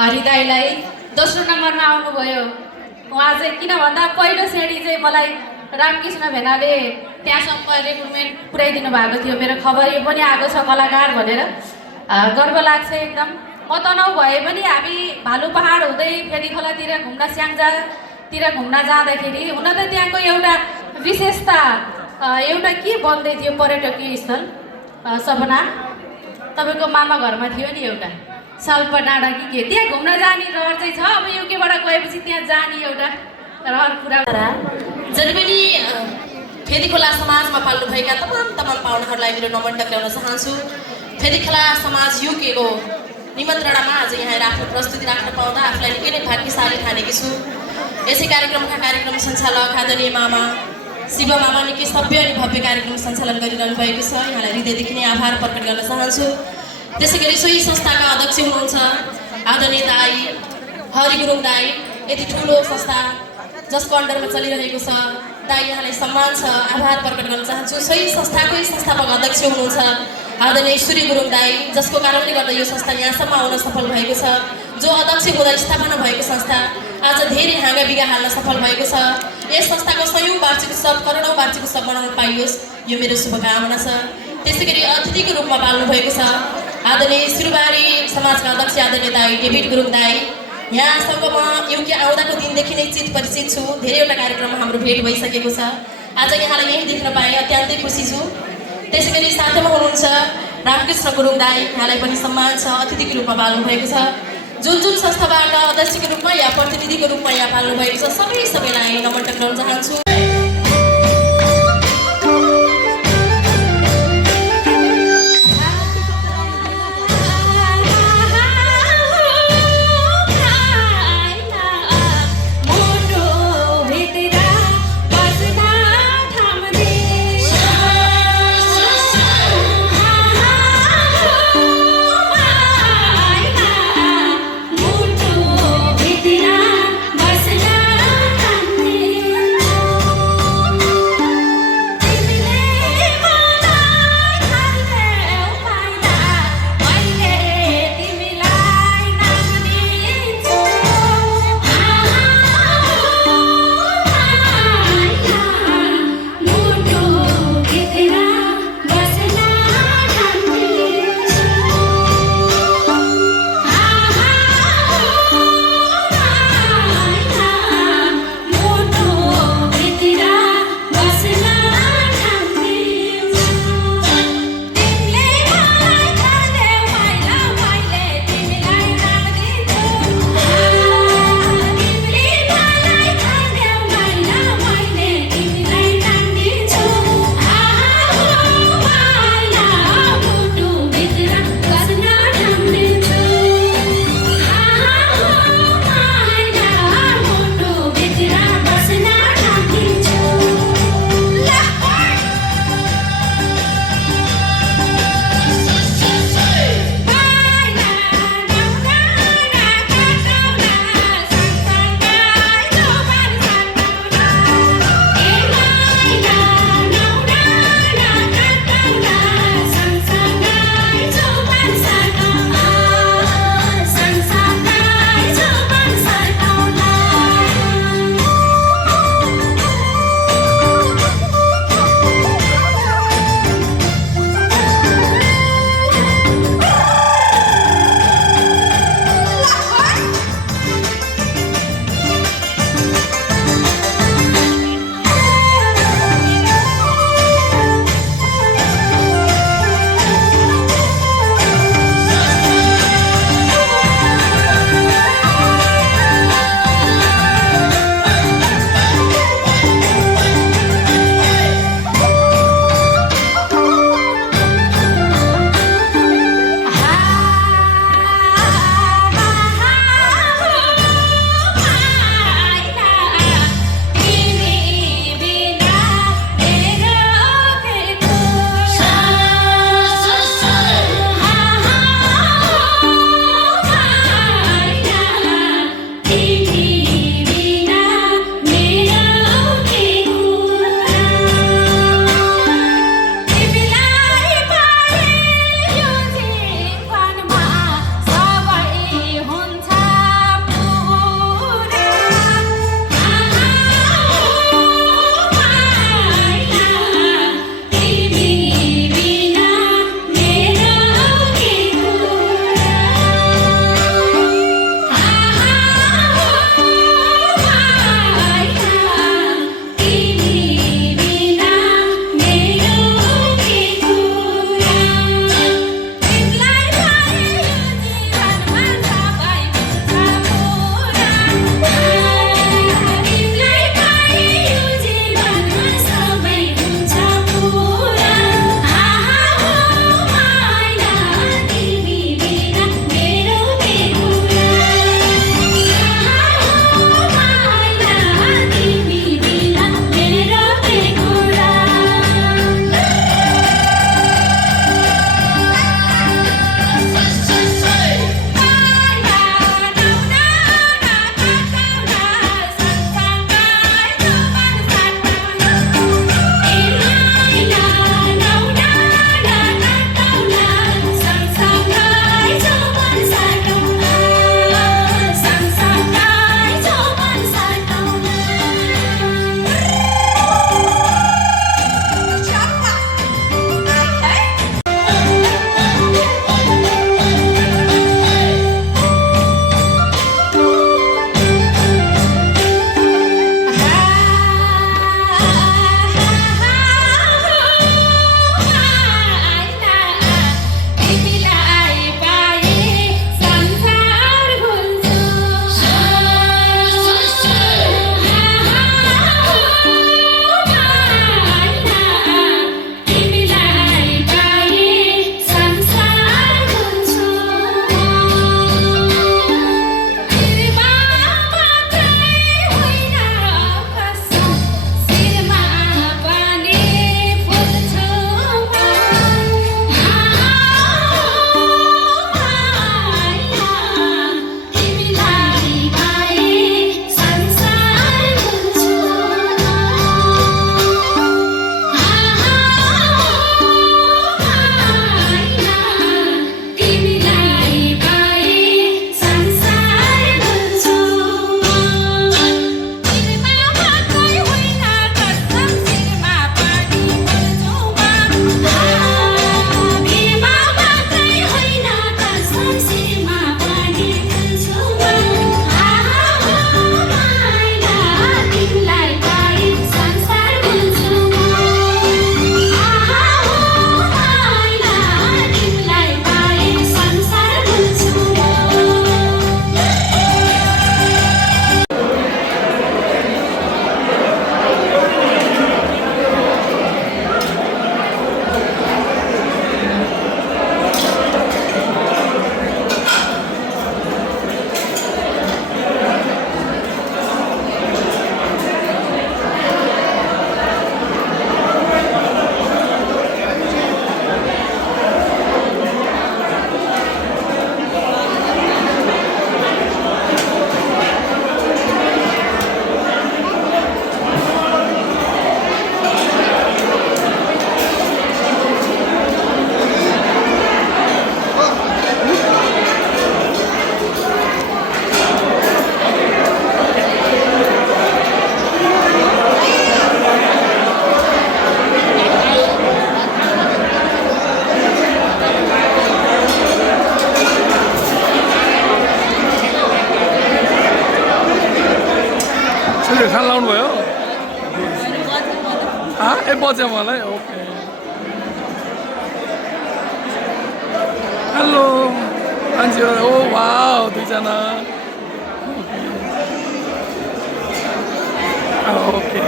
हरिदाईलाई दोस्रो नम्बरमा आउनुभयो। उहाँ चाहिँ किन भन्दा पहिलो श्रेणी चाहिँ मलाई रामकृष्ण भेनाले त्यहाँसम्म रिक्रुटमेन्ट पुर्याइदिनु भएको थियो। मेरो खबर यो पनि आएको छ कलाकार भनेर, गर्व लाग्छ एकदम। म तनहुँ भए पनि हामी भालु पहाड हुँदै फेदिखोलातिर घुम्न स्याङ्जातिर घुम्न जाँदाखेरि हुन त त्यहाँको एउटा विशेषता एउटा के बन्दै थियो पर्यटकीय स्थल सपना तपाईँको मामा घरमा थियो नि एउटा सालपा डाँडा कि के, त्यहाँ घुम्न जाने रहर चाहिँ छ। अब युकेबाट गएपछि त्यहाँ जाने एउटा रहर पुरा जति पनि फेदिखोला समाजमा पाल्नुभएका तमाम पाहुनाहरूलाई मेरो नमन टक्राउन चाहन्छु। फेदिखोला समाज युकेको निमन्त्रणामा आज यहाँ आएर आफ्नो प्रस्तुति राख्न पाउँदा आफूलाई निकै नै भाग्यशाली ठानेकी छु। यसै कार्यक्रमका कार्यक्रम सञ्चालक आदरणीय मामा शिव मामा निकै सभ्य अनि भव्य कार्यक्रम सञ्चालन गरिरहनु भएको छ, यहाँलाई हृदयदेखि नै आभार प्रकट गर्न चाहन्छु। त्यसै गरी सोही संस्थाका अध्यक्ष हुनुहुन्छ आदरणीय दाई हरि गुरुङ दाई, यति ठुलो संस्था जसको अन्डरमा चलिरहेको छ दाई, यहाँलाई सम्मान छ, आभार प्रकट गर्न चाहन्छु। सोही संस्थाकै संस्थापक अध्यक्ष हुनुहुन्छ आदरणीय सूर्य गुरुङ दाई, जसको कारणले गर्दा यो संस्था यहाँसम्म आउन सफल भएको छ। जो अध्यक्ष हुँदा स्थापना भएको संस्था आज धेरै हाँगा बिगा हाल्न सफल भएको छ। यस संस्थाको 100औं वार्षिक उत्सव करोडौं वार्षिक उत्सव मनाउन पाइयोस् यो मेरो शुभकामना छ। त्यसै गरी अतिथिको रूपमा पाल्नु भएको छ आदरणीय सिरुबारी समाजका अध्यक्ष आदरणीय दाई डेभिड गुरुङ दाई। यहाँसँग म युके आउँदाको दिनदेखि नै चित परिचित छु, धेरैवटा कार्यक्रममा हाम्रो भेट भइसकेको छ। आज यहाँलाई यहीँ देख्न पाएँ अत्यन्तै खुसी छु। त्यसै गरी साथमा हुनुहुन्छ रामकृष्ण गुरुङ दाई, यहाँलाई पनि सम्मान छ, अतिथिको रूपमा पाल्नु भएको छ। जुन संस्थाबाट अध्यक्षको रूपमा या प्रतिनिधिको रूपमा यहाँ पाल्नु भएको छ सबैलाई नमन टक्राउन चाहन्छु। छोरीहरू खाना लाउनु भयो ए बज्यो मलाई ओके हेलो मान्छे ओ वाउ दुईजना ओके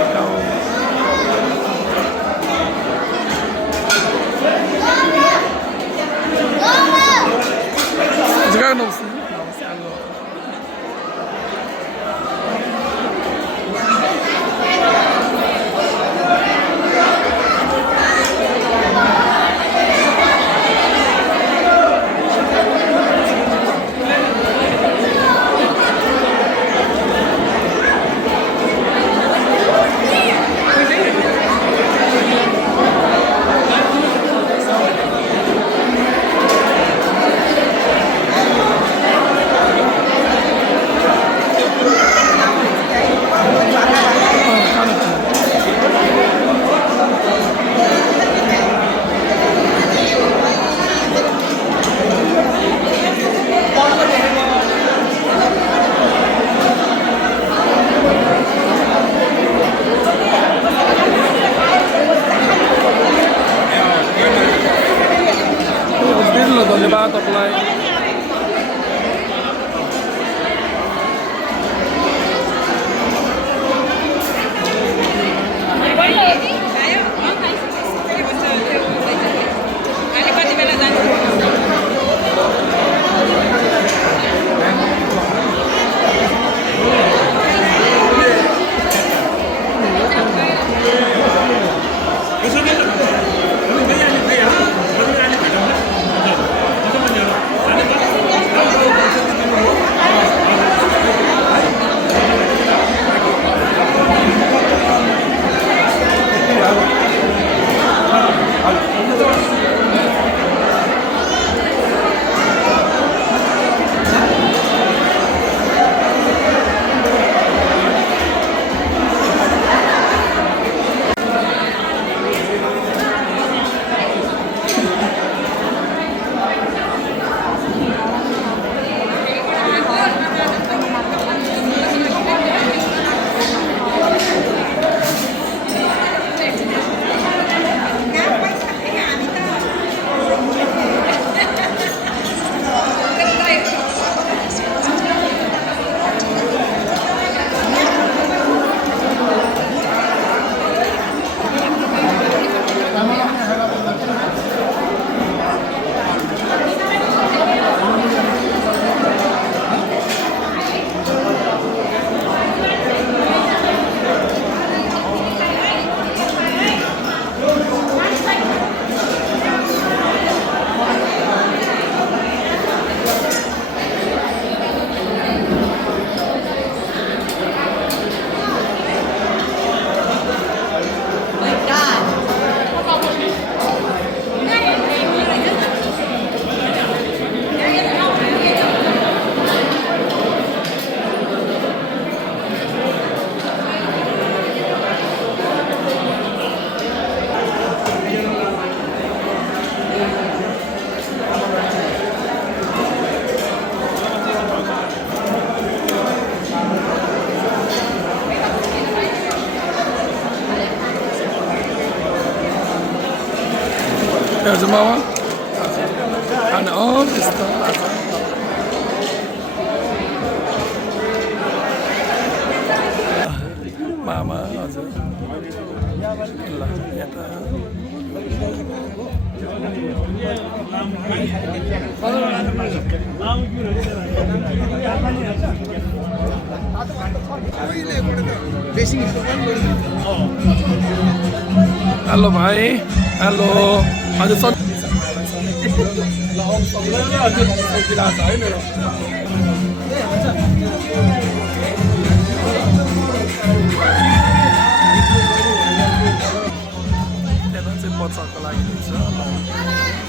Juga não sei. धन्यवाद तपाईँलाई There's a mama. And all this stuff. Mama, hello, bhai. Hello. आज सब गिलास है मेरो यता चाहिँ बच्चाको लागि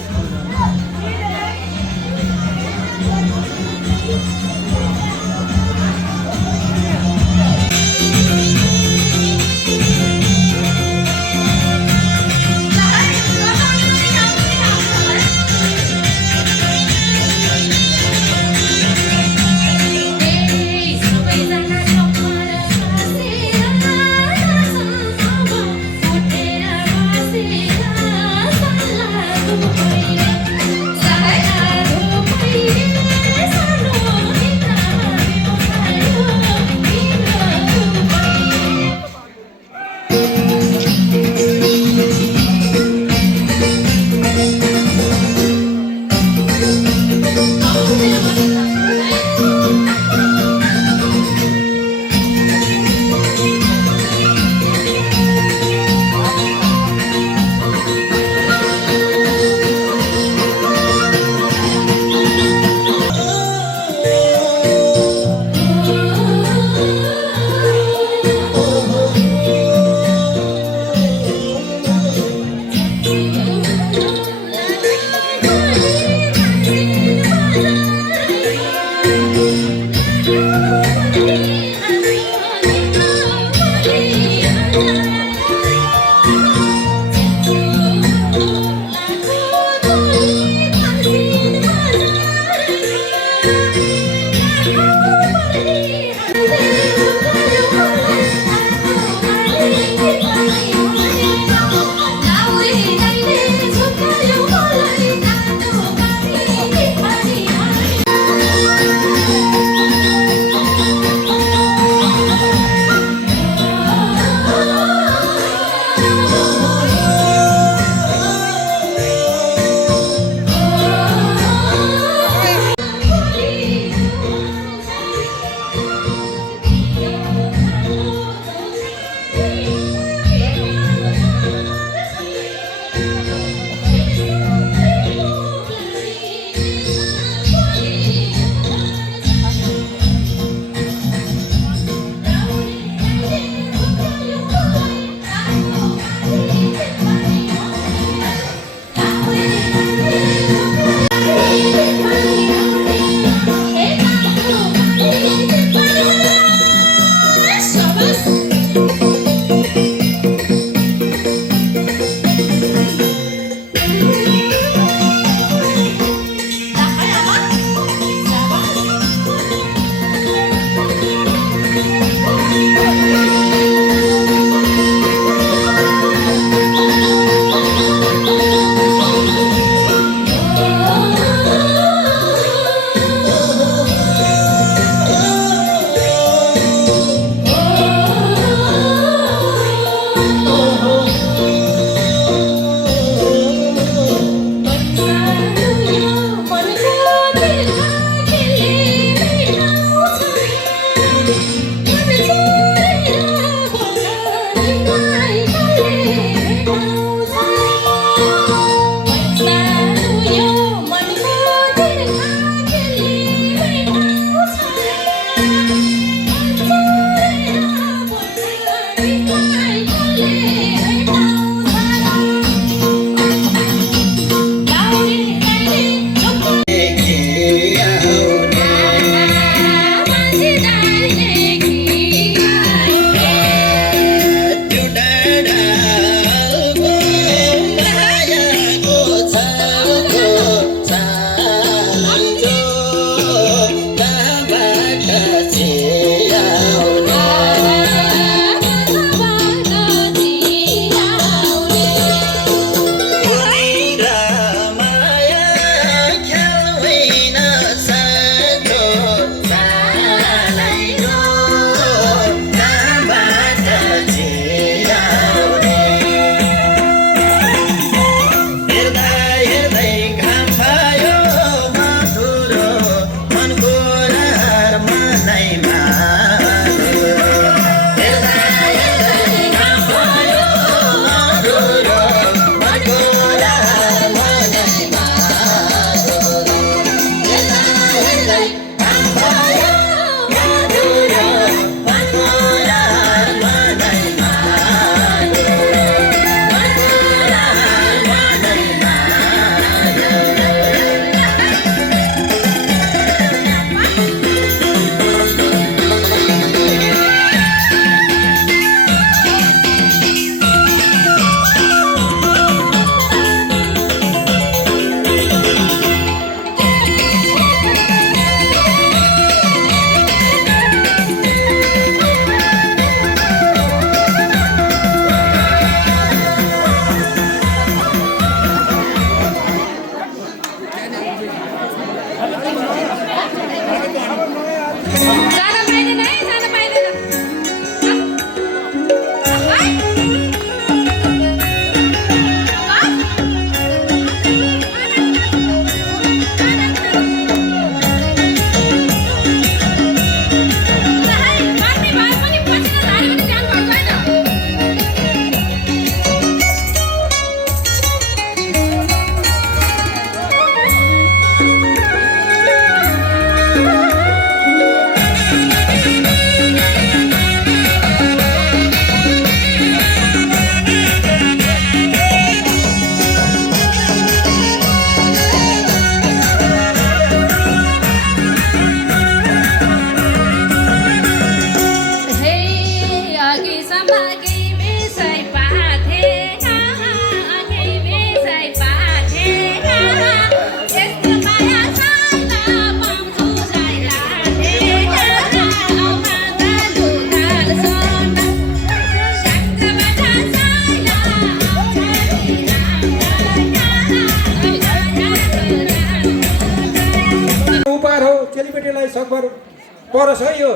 परोस् है यो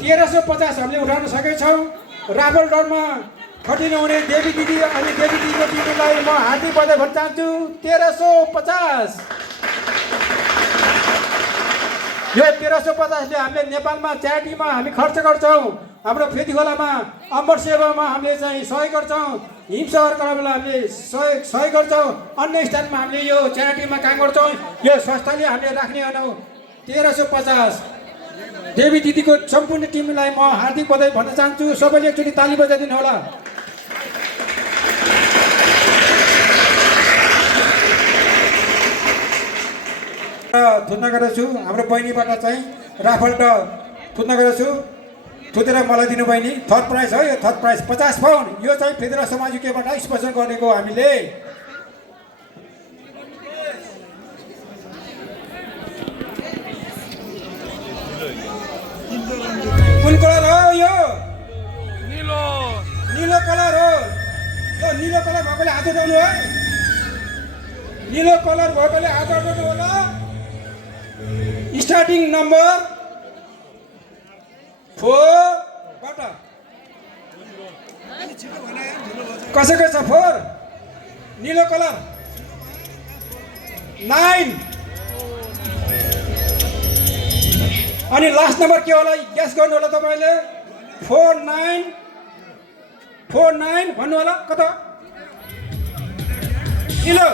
1350 हामीले उठाउन सकेका छौँ। राफल ड्रमा खटिन हुने देवी दिदी अनि देवी दिदीको टिमलाई म हार्दिक बधाई भन्न चाहन्छु। 1350 यो 1350ले हामीले नेपालमा च्यारिटीमा हामी खर्च गर्छौँ। हाम्रो फेदी खोलामा अमर सेवामा हामीले चाहिँ सहयोग गर्छौँ। हिमसहर क्लबलाई हामीले सहयोग गर्छौँ। अन्य स्थानमा हामीले यो च्यारिटीमा काम गर्छौँ। यो संस्थाले हामीले राख्ने हो। 1350 देवी दिदीको सम्पूर्ण टिमलाई म हार्दिक बधाई भन्न चाहन्छु। सबैले एकचोटि ताली बजाइदिनु होला। थुत्न गएको छु हाम्रो बहिनीबाट चाहिँ राफल थुत्न गएको छु। थुतेर मलाई दिनु बहिनी। थर्ड प्राइज है यो। Third prize 50 pound. यो चाहिँ फेदरा समाजिकबाट स्पोन्सर गरेको हामीले। कुन कलर हो यो? निलो निलो कलर हो। यो निलो कलर भएकोले हात उठाउनु है। निलो कलर भएकोले हात उठाउनु होला। स्टार्टिङ नम्बर 4 बाट कसैको छ 4 निलो कलर 9 अनि लास्ट नम्बर के होला ग्यास गर्नु होला तपाईले। 49 भन्नु होला। कता निलो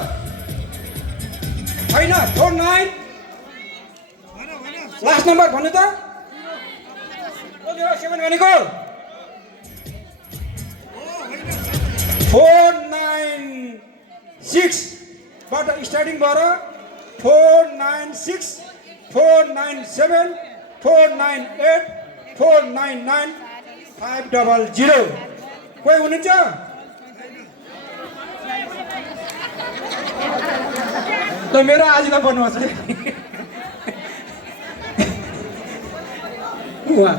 छैन। 49 लास्ट नम्बर भन्नु त। 7 भनेको 496 बाट स्टार्टिङ भएर 496 497 498 499 500। कोही हुनुहुन्छ? त मेरो आजीलाई भन्नुहोस् है। उहाँ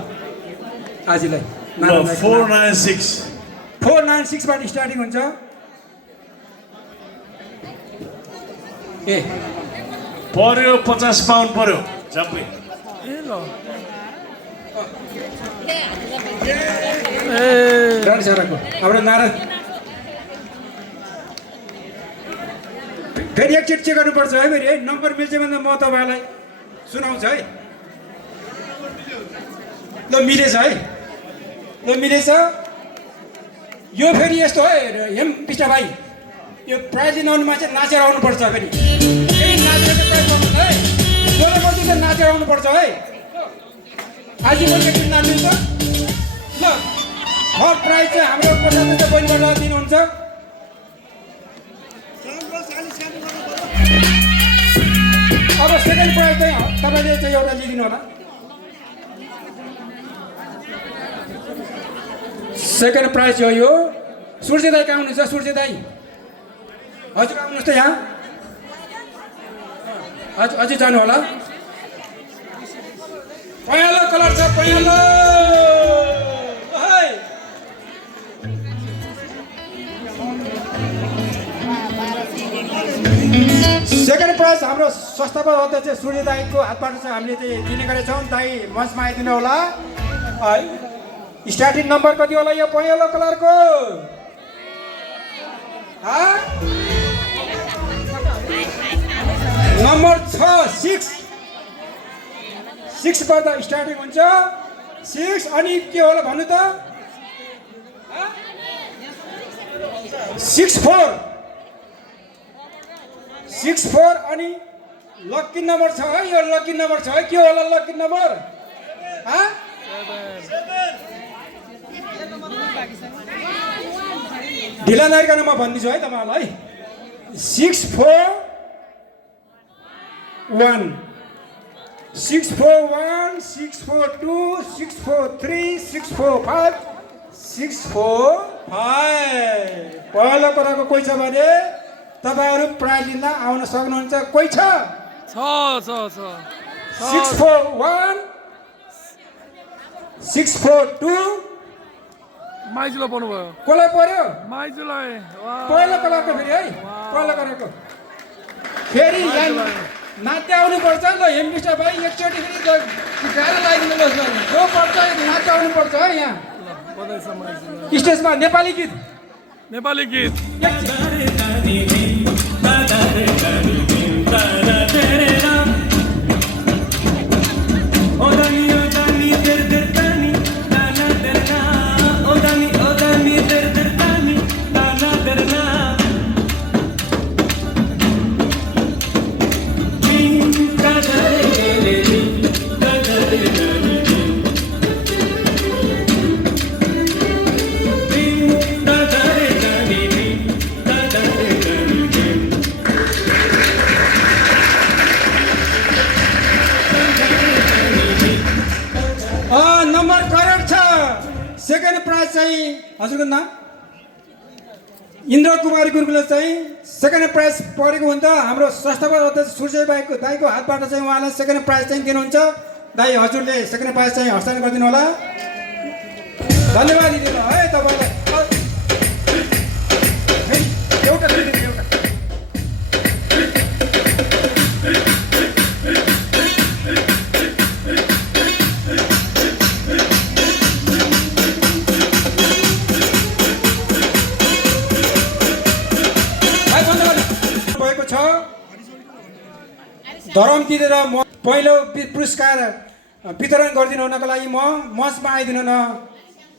आजीलाई 496 बाट स्टार्टिङ हुन्छ। ए पर्यो 50 पाउन्ड पर्यो जम्पै। रणसाराको हाम्रो नारायण फेरि एकचोटि चेक गर्नुपर्छ है। फेरि है नम्बर मिल्छ भने म तपाईँलाई सुनाउँछु है। ल मिलेछ है। ल मिलेछ। यो फेरि यस्तो है हेम पिष्टा भाइ यो प्राइज लिन आउनुमा चाहिँ नाचेर आउनुपर्छ। फेरि नाचेर चाहिँ प्राइज पाउनु है। जोले बजी चाहिँ नाचेर आउनुपर्छ है। आज मैले एकचोटि नाच्नुहुन्छ। ल थर्ड प्राइज चाहिँ हाम्रो प्रशासन बहिनीबाट दिनुहुन्छ। अब सेकेन्ड प्राइज चाहिँ तपाईँले चाहिँ एउटा लिइदिनु होला। सेकेन्ड प्राइज हो यो। सूर्य दाई कहाँ हुनुहुन्छ? सूर्य दाई हजुर आउनुहोस् त यहाँ। हजुर जानु होला। पहेँलो कलर छ पहेँलो। सेकेन्ड प्राइज हाम्रो संस्थापक अध्यक्ष सूर्य दाईको हातबाट चाहिँ हामीले चाहिँ दिने गरेका छौँ। दाई मञ्चमा आइदिनु होला। स्टार्टिङ नम्बर कति होला यो पहेँलो कलरको? नम्बर 6 बाट स्टार्टिङ हुन्छ। 6 अनि के होला भन्नु त? 64 अनि लकी नम्बर छ है। यो लकी नम्बर छ है। के होला लकी नम्बर? ढिला नगरिकन म भनिदिन्छु है तपाईँहरूलाई। 641 641 642 643 645 645। पहिलो कुराको कोही छ भने तपाईँहरू प्राइज लिन आउन सक्नुहुन्छ। कोही छ? 641 642 माइजुलाई पर्नु भयो। कसलाई पर्यो? माइजुलाई। पहिलो कलरको फेरि है। पहिलो कलरको फेरि नाच्य आउनुपर्छ ल हेमकृष्ण भाइ एकचोटि फेरि गाह्रो लगाइदिनुहोस् न जो पर्छ नाच्य आउनुपर्छ है यहाँ बधाई समाज स्टेजमा नेपाली गीत नेपाली गीत नम्बर करेक्ट छ सेकेन्ड प्राइज चाहिँ हजुरको नाम इन्द्र कुमारी गुरुकुलले चाहिँ सेकेन्ड प्राइज परेको हुन्छ हाम्रो संस्थापक अध्यक्ष सूर्य दाईको हातबाट चाहिँ उहाँलाई सेकेन्ड प्राइज चाहिँ दिनुहुन्छ दाई हजुरले सेकेन्ड प्राइज चाहिँ हस्तान्तरण गरिदिनु होला धन्यवाद दिनु है तपाईँलाई एउटा धरम दिदी र म पहिलो पुरस्कार वितरण गरिदिनु हुनको लागि म मञ्चमा आइदिनु न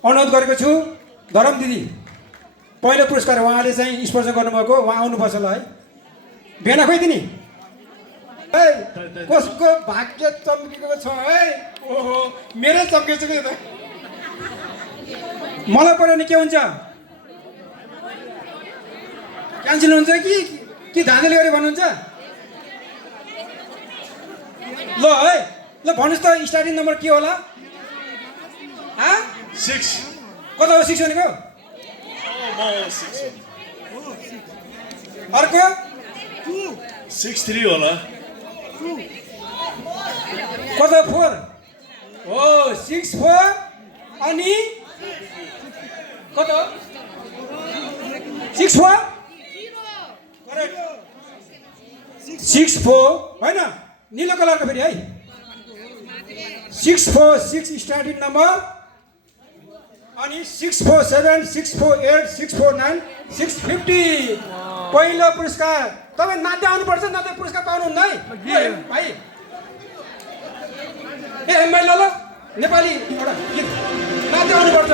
अनुरोध गरेको छु धरम दिदी पहिलो पुरस्कार उहाँले चाहिँ स्पर्श गर्नुभएको उहाँ आउनुपर्छ ल है भेना खोइदिने है कसको भाग्य चम्केको छ है ओहो मेरै चम्केको छ कि त मलाई पऱ्यो भने के हुन्छ क्यान्सल हुन्छ कि धाँधली गरी भन्नुहुन्छ ल है ल भन्नुहोस् त स्टार्टिङ नम्बर के होला 6 कता हो 6 भनेको अर्को 6-3 होला कता 4 हो 6-4 अनि कता 6-4 करेक्ट 6-4 होइन नीलो कलरको फेरि है 646 स्टार्टिङ नम्बर अनि 647 648 649 650 पहिलो पुरस्कार तपाईँ नाच्दै आउनुपर्छ नाच्दै पुरस्कार पाउनुहुन्न है भाइ ए भाइ ल नेपाली एउटा गीत नाच्दै आउनुपर्छ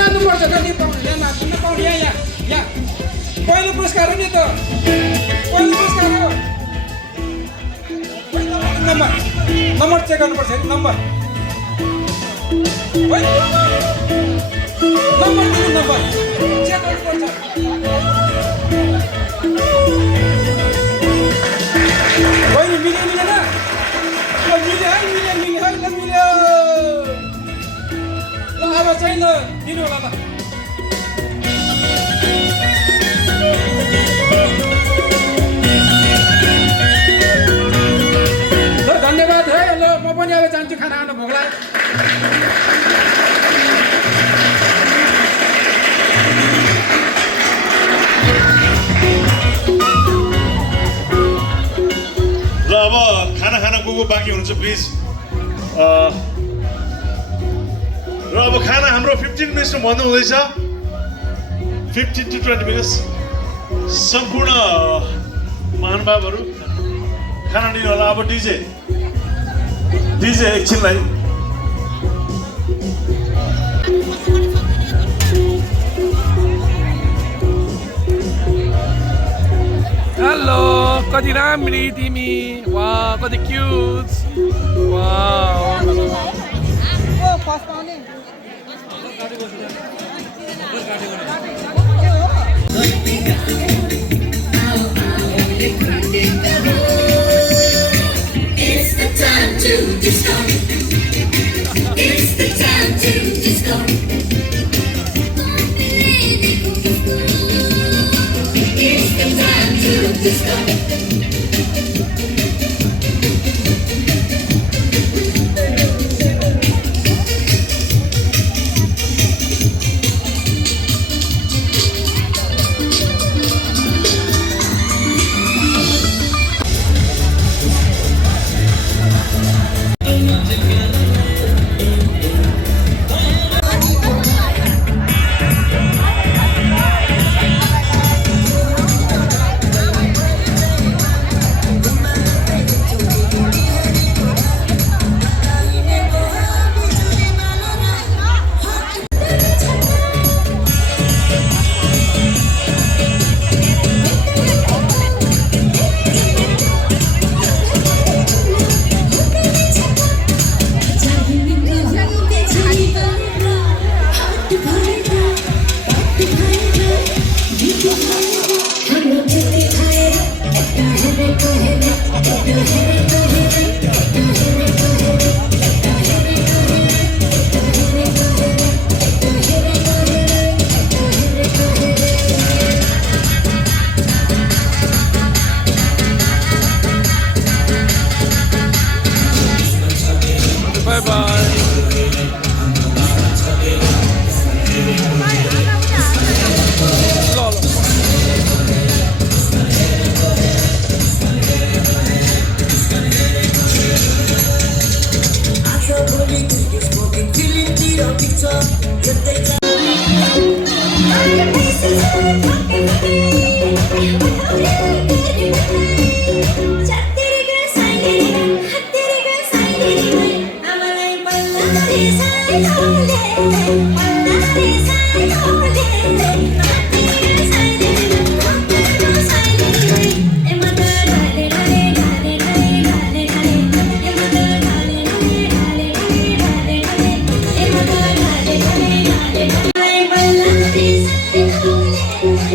नाच्नुपर्छ कति पाउने नाच्नु पाउने यहाँ पहिलो पुरस्कार हो नि त पहिलो पुरस्कार हो नम्बर चेक गर्नुपर्छ नम्बर नम्बर चेक गर्नुपर्छ बहिनी मिल्यो मिलेन मिल्यो है मिल्यो ल अब चाहिँ ल दिनु होला ल धन्यवाद है ल म पनि अब जान्छु खाना खानु भोक लाग्यो ल अब खाना को बाँकी हुनुहुन्छ प्लिज र अब खाना हाम्रो 15 मिनट्समा भन्नु हुँदैछ 15 to 20 मिनट्स सम्पूर्ण महानुभावहरू खाना दिनु होला अब डिजे एकछिनलाई हेलो कति राम्री तिमी वा कति cute wow It's the time to disco. It's the time to disco. It's the time to disco.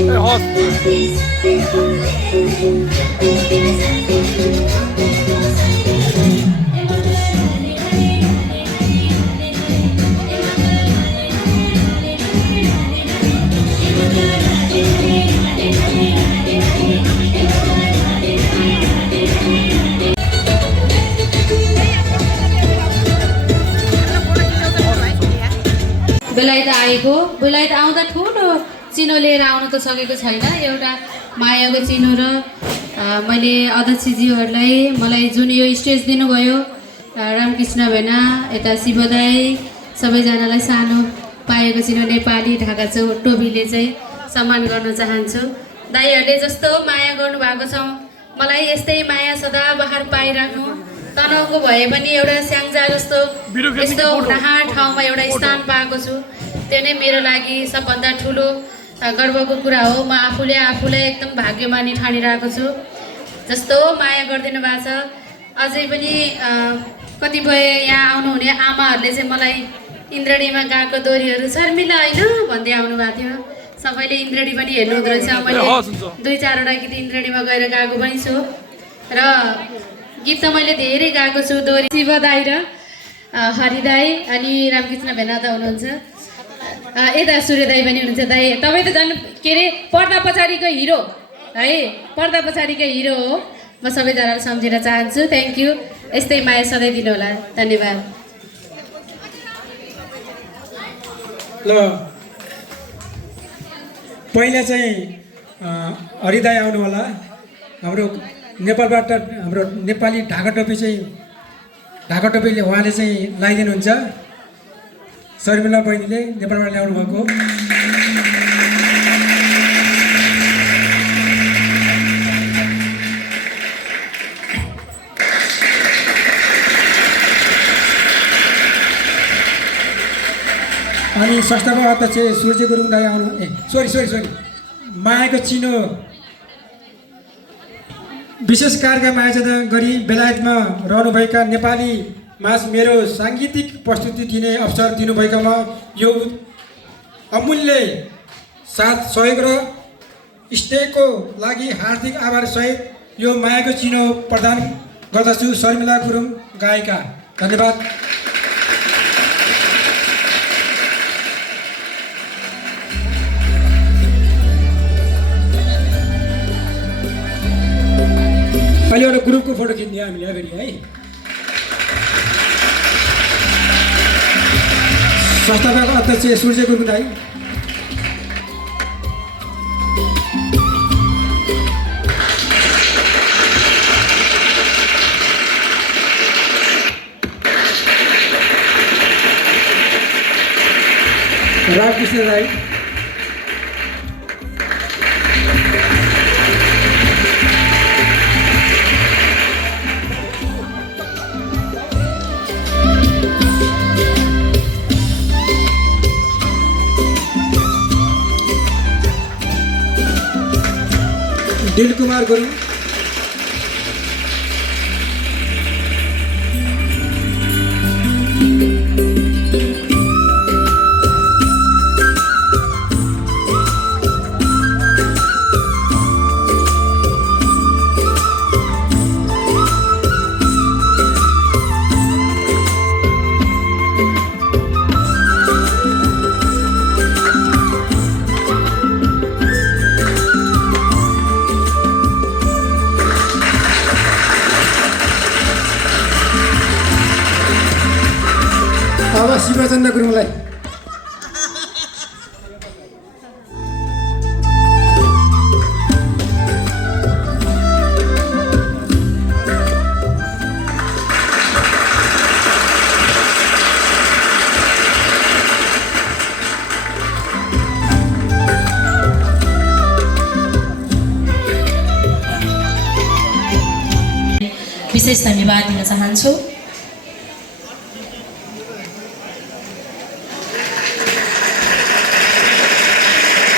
Hey, horse. बेलायत आएको बेलायत आउँदा ठुलो चिनो लिएर आउनु त सकेको छैन एउटा मायाको चिनो र मैले अध्यक्षज्यूहरूलाई मलाई जुन यो स्टेज दिनुभयो रामकृष्ण भेना यता शिवदाई सबैजनालाई सानो पाएको चिनो नेपाली ढाका टोपीले चाहिँ सम्मान गर्न चाहन्छु। दाइहरूले जस्तो माया गर्नुभएको छ मलाई यस्तै माया सदाबहार पाइराख्नु तनाउको भए पनि एउटा स्याङ्जा जस्तो यस्तो नहा ठाउँमा एउटा स्थान पाएको छु त्यो नै मेरो लागि सबभन्दा ठुलो गर्वको कुरा हो। म आफूलाई एकदम भाग्यमानी ठानिरहेको छु। जस्तो माया गरिदिनु भएको छ अझै पनि कतिपय यहाँ आउनुहुने आमाहरूले चाहिँ मलाई इन्द्रणीमा गएको दोरीहरू शर्मिला होइन भन्दै आउनु भएको थियो। सबैले इन्द्रणी पनि हेर्नु हुँदो रहेछ। मैले 2-4वटा गीत इन्द्रणीमा गएर गएको पनि छु र गीत त मैले धेरै गाएको छु। दोरी शिवदाई र हरिदाई अनि रामकृष्ण भेना त हुनुहुन्छ, यता सूर्यदाई पनि हुनुहुन्छ। दाई तपाईँ त झन् के अरे पर्दा पछाडिको हिरो है, पर्दा पछाडिको हिरो हो। म सबैजनालाई सम्झिन चाहन्छु। Thank you. यस्तै माया सधैँ दिनु होला। धन्यवाद। ल पहिला चाहिँ हरिदाई आउनु होला। हाम्रो नेपालबाट हाम्रो नेपाली ढाका टोपीले उहाँले चाहिँ लगाइदिनुहुन्छ। शर्मिला बहिनीले नेपालबाट ल्याउनु भएको। अनि संस्थापक अध्यक्ष सूर्य गुरुङ दाई आउनु सरी मायाको चिनो विशेष कार्यक्रम आयोजना गरी बेलायतमा रहनुभएका नेपाली माझ मेरो साङ्गीतिक प्रस्तुति दिने अवसर दिनुभएकोमा यो अमूल्य साथ सहयोग र स्टेजको लागि हार्दिक आभार सहित यो मायाको चिनो प्रदान गर्दछु। शर्मिला गुरुङ गायिका। धन्यवाद। अहिले एउटा ग्रुपको फोटो खिच्ने हामीले अगाडि है। संस्थापक अध्यक्ष सूर्य गुरुङ दाई। रामकृष्ण दाई। दिल कुमार गुरुङ। अब शिवचन्द्र गुरुङलाई। विशेष धन्यवाद दिन चाहन्छु।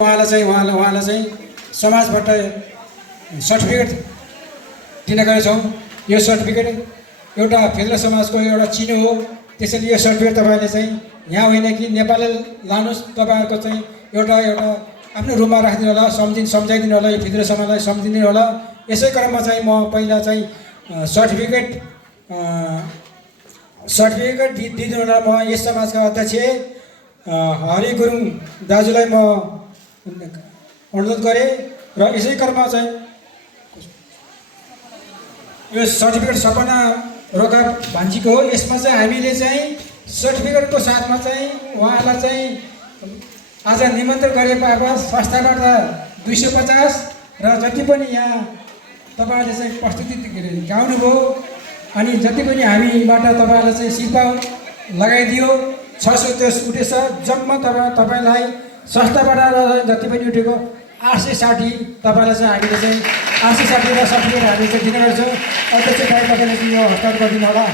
उहाँलाई चाहिँ समाजबाट सर्टिफिकेट दिन गएका छौँ। यो सर्टिफिकेट एउटा फेदरा समाजको एउटा चिनो हो। त्यसैले यो सर्टिफिकेट तपाईँले चाहिँ यहाँ होइन कि नेपाल लानुहोस्, तपाईँहरूको चाहिँ एउटा आफ्नो रुममा राखिदिनु होला, सम्झाइदिनु होला, यो फेदरा समाजलाई सम्झिदिनु होला। यसै क्रममा चाहिँ म पहिला चाहिँ सर्टिफिकेट दिइदिनु होला। म यस समाजका अध्यक्ष हरि गुरुङ दाजुलाई म अनुरोध गरेँ र यसै क्रममा चाहिँ यो सर्टिफिकेट सपना रोका भान्जीको हो। यसमा चाहिँ हामीले चाहिँ सर्टिफिकेटको साथमा चाहिँ उहाँलाई चाहिँ आज निमन्त्रण गरेको संस्थाबाट 250 र जति पनि यहाँ तपाईँहरूले चाहिँ प्रस्तुति गाउनुभयो अनि जति पनि हामीबाट तपाईँहरूलाई चाहिँ शिल्पा लगाइदियो 610 उठेछ। जम्मा तपाईँलाई संस्थाबाट जति पनि उठेको 860 तपाईँलाई चाहिँ हामीले चाहिँ 860 र सर्टिफिकेट हामीले चाहिँ दिने गर्छौँ। अध्यक्ष भाइ तपाईँले चाहिँ यो हस्तान्तरण गरिदिनु होला।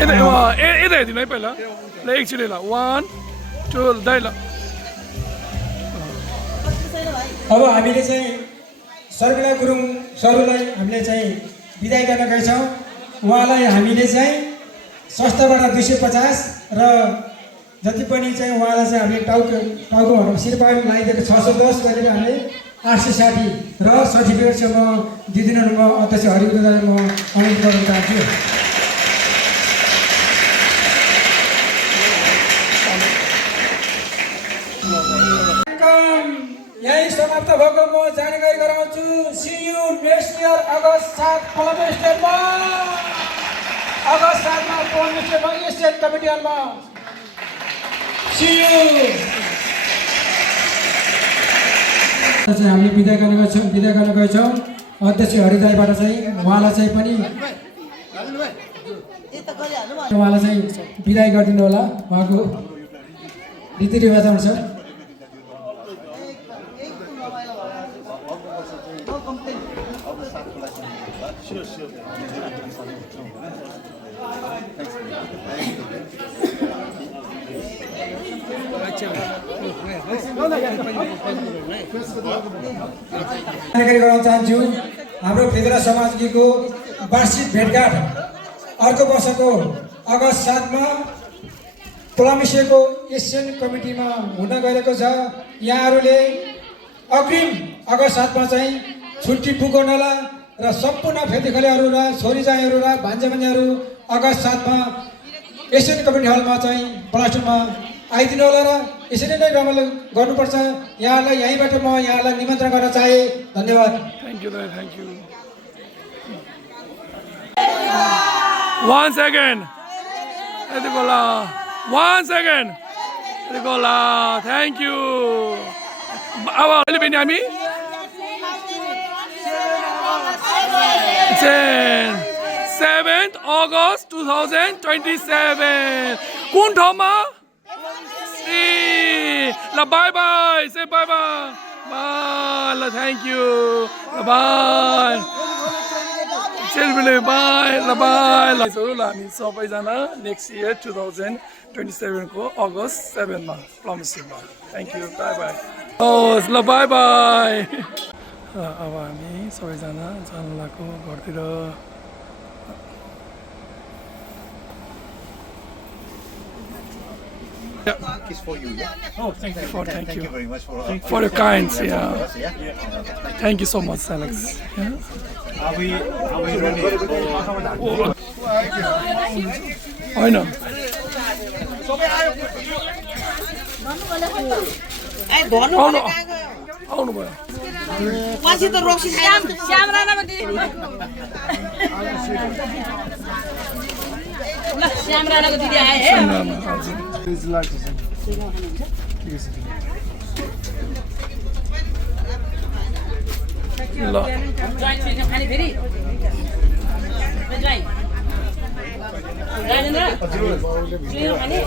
यता हेरिदिनु है पहिला ल एकछिन ल 1 2 दाइ ल। अब हामीले चाहिँ सर्विला गुरुङ सरलाई हामीले चाहिँ बिदाई गर्न गएछौँ। उहाँलाई हामीले चाहिँ संस्थाबाट 250 र जति पनि चाहिँ उहाँलाई चाहिँ हामीले टाउकोहरू शिर्पा लगाइदिएको 610 गरेर हामीले 860 र सर्टिफिकेट चाहिँ म दिदिनु म अध्यक्ष हरिगुरुलाई म अनुरोध गर्न चाहन्छु। यही समाप्त भएको म जानकारी गराउँछु। सी यू नेक्स्ट इयर अगस्त 7 कोलम्बो स्टेटमा, अगस्त 7 मा कोलम्बो स्टेटमा स्टेट कमिटी हलमा। See you. हामीले बिदा गर्न गएछौँ अध्यक्ष हरिदाईबाट चाहिँ उहाँलाई चाहिँ पनि उहाँलाई चाहिँ बिदाई गरिदिनु होला। उहाँको रीतिरिवाज अनुसार जानकारी गराउन चाहन्छु। हाम्रो फेदरा समाजको वार्षिक भेटघाट अर्को वर्षको अगस्त 7 मा कोलम्बियाको एसियन कमिटीमा हुन गएको छ। यहाँहरूले अग्रिम अगस्त 7 मा चाहिँ छुट्टी पुगोनला र सम्पूर्ण फेदीखलेहरू र छोरीजाईहरू र भान्जाभान्जीहरू अगस्त 7 मा एसियन कमिटी हलमा चाहिँ बलास्टरमा आइदिनु होला र यसरी नै रमाइलो गर्नुपर्छ। यहाँलाई यहीँबाट म यहाँलाई निमन्त्रण गर्न चाहे। धन्यवाद। Thank you thank you. 1 second यतिको ल 1 सेकेन्ड यतिको ल थ्याङ्क यू। अब अहिले पनि हामी 7 अगस्त 2027 कुन ठाउँमा ल by by say by by ल थ्याङ्क यू ल बाई सेल्फीले बाई ल बाई ल हामी सबैजना नेक्स्ट इयर 2027 को अगस्त 7 मा प्लम्सीमा। थ्याङ्क यू बाई बाई हस् ल बाई बाई। अब हामी सबैजना जान लागेको घरतिर। Kiss for you. Yeah? Oh, thank you. Thank you very much For your kinds, yeah. Thank you so much, Alex. Yeah. Are we ready? I know. आउनु भयो। मान्छे त रोक्सी श्याम राणाको दिदी ल श्याम राणाको दिदी आए है ल खाने फेरि राजेन्द्र खाने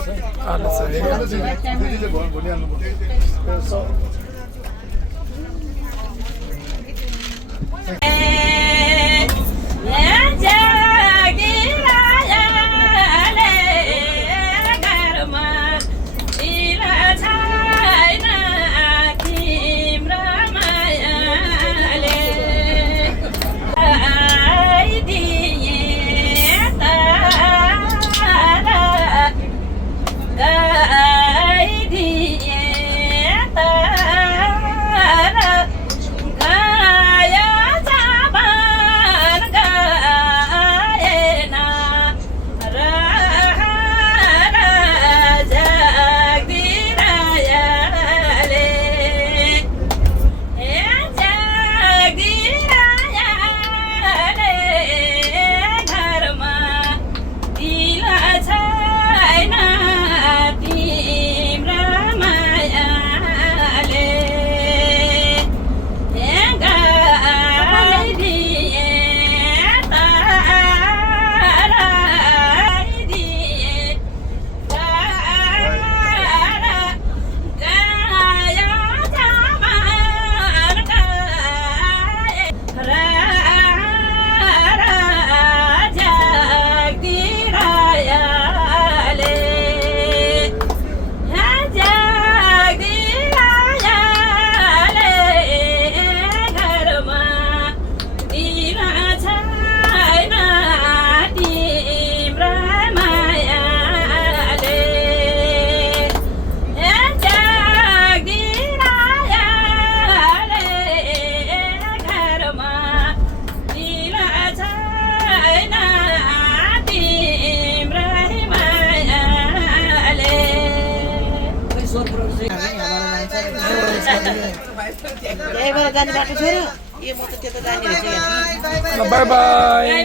by by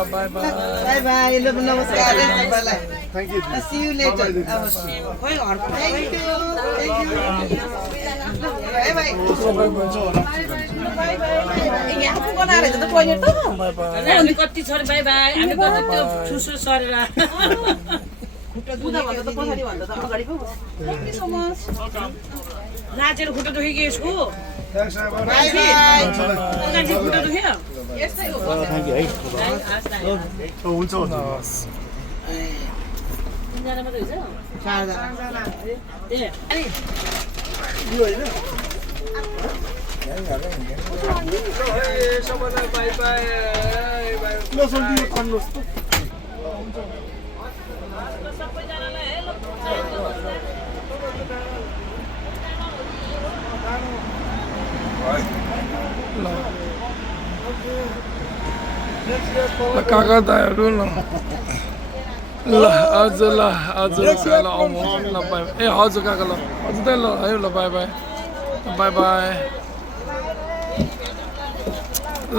Bye bye. Namaskar. Thank you. See you later. Thank you. Bye bye. यहाँ को बनाएर त टोइलेट त हामी कति छ बाई बाई हामी कति त्यो छुसु सरेर खुट्टा दुख्दा भन्दा त पछाडि भन्दा त अगाडि पो थ्यांक यू सो मच नाचेर खुट्टा दुख्यो कि यसको बाई बाई नाचेर खुट्टा दुख्यो यस्तै हो थ्यांक यू है हुन्छ तिनजना मात्रै हुन्छ चारजना ए अनि यो हैन सबैलाई बाई बाई ल सन्डे कन्नुहोस् त सबैजनालाई हेलो ल काका दाइहरू ल ल हजुर ल हजुर ल आउनु ल बाई ए हजुर काका ल हजुर दाइ ल है ल बाई बाई बाई बाई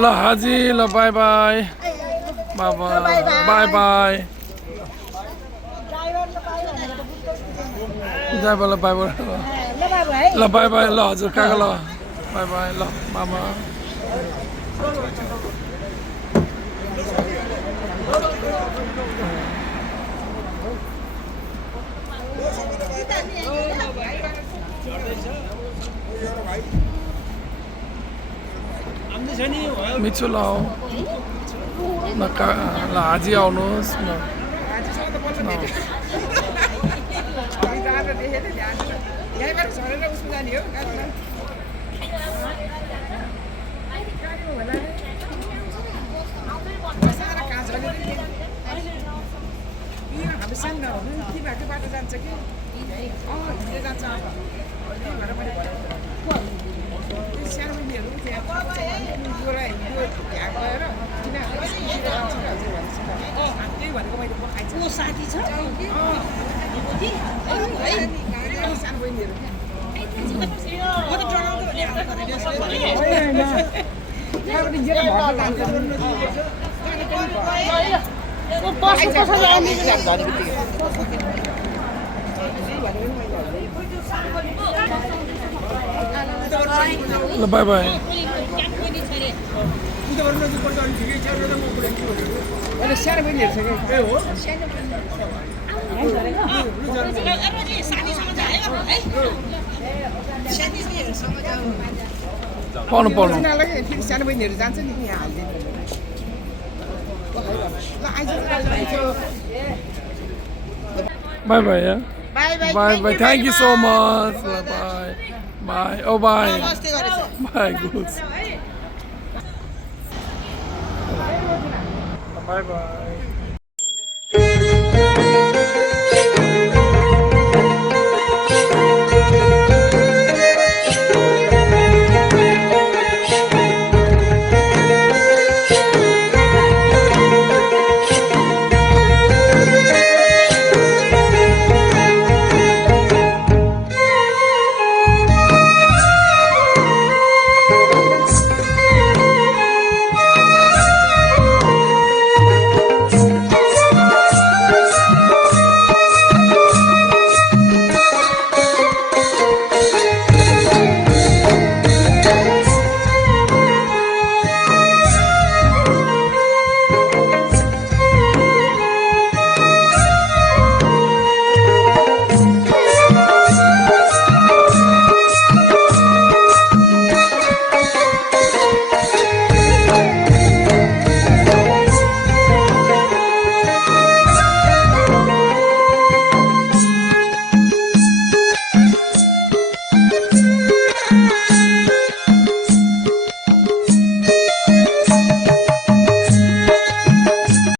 ल हाजी ल बाई बाई बाबा बाई बाई ड्राइभर ल बाई बाई ल बाई बाई ल हजुर काका ल बाई बाई ल मामा मिछु ल ल हाजी आउनुहोस् न साथी छ सानो बहिनीहरू ल बाई बाई सानो बहिनीहरू छ कि हो पाउनु पाउनु फेरि सानो बहिनीहरू जान्छ नि यहाँ हालिदिनु by by by by by by thank you so much by by O by by good by by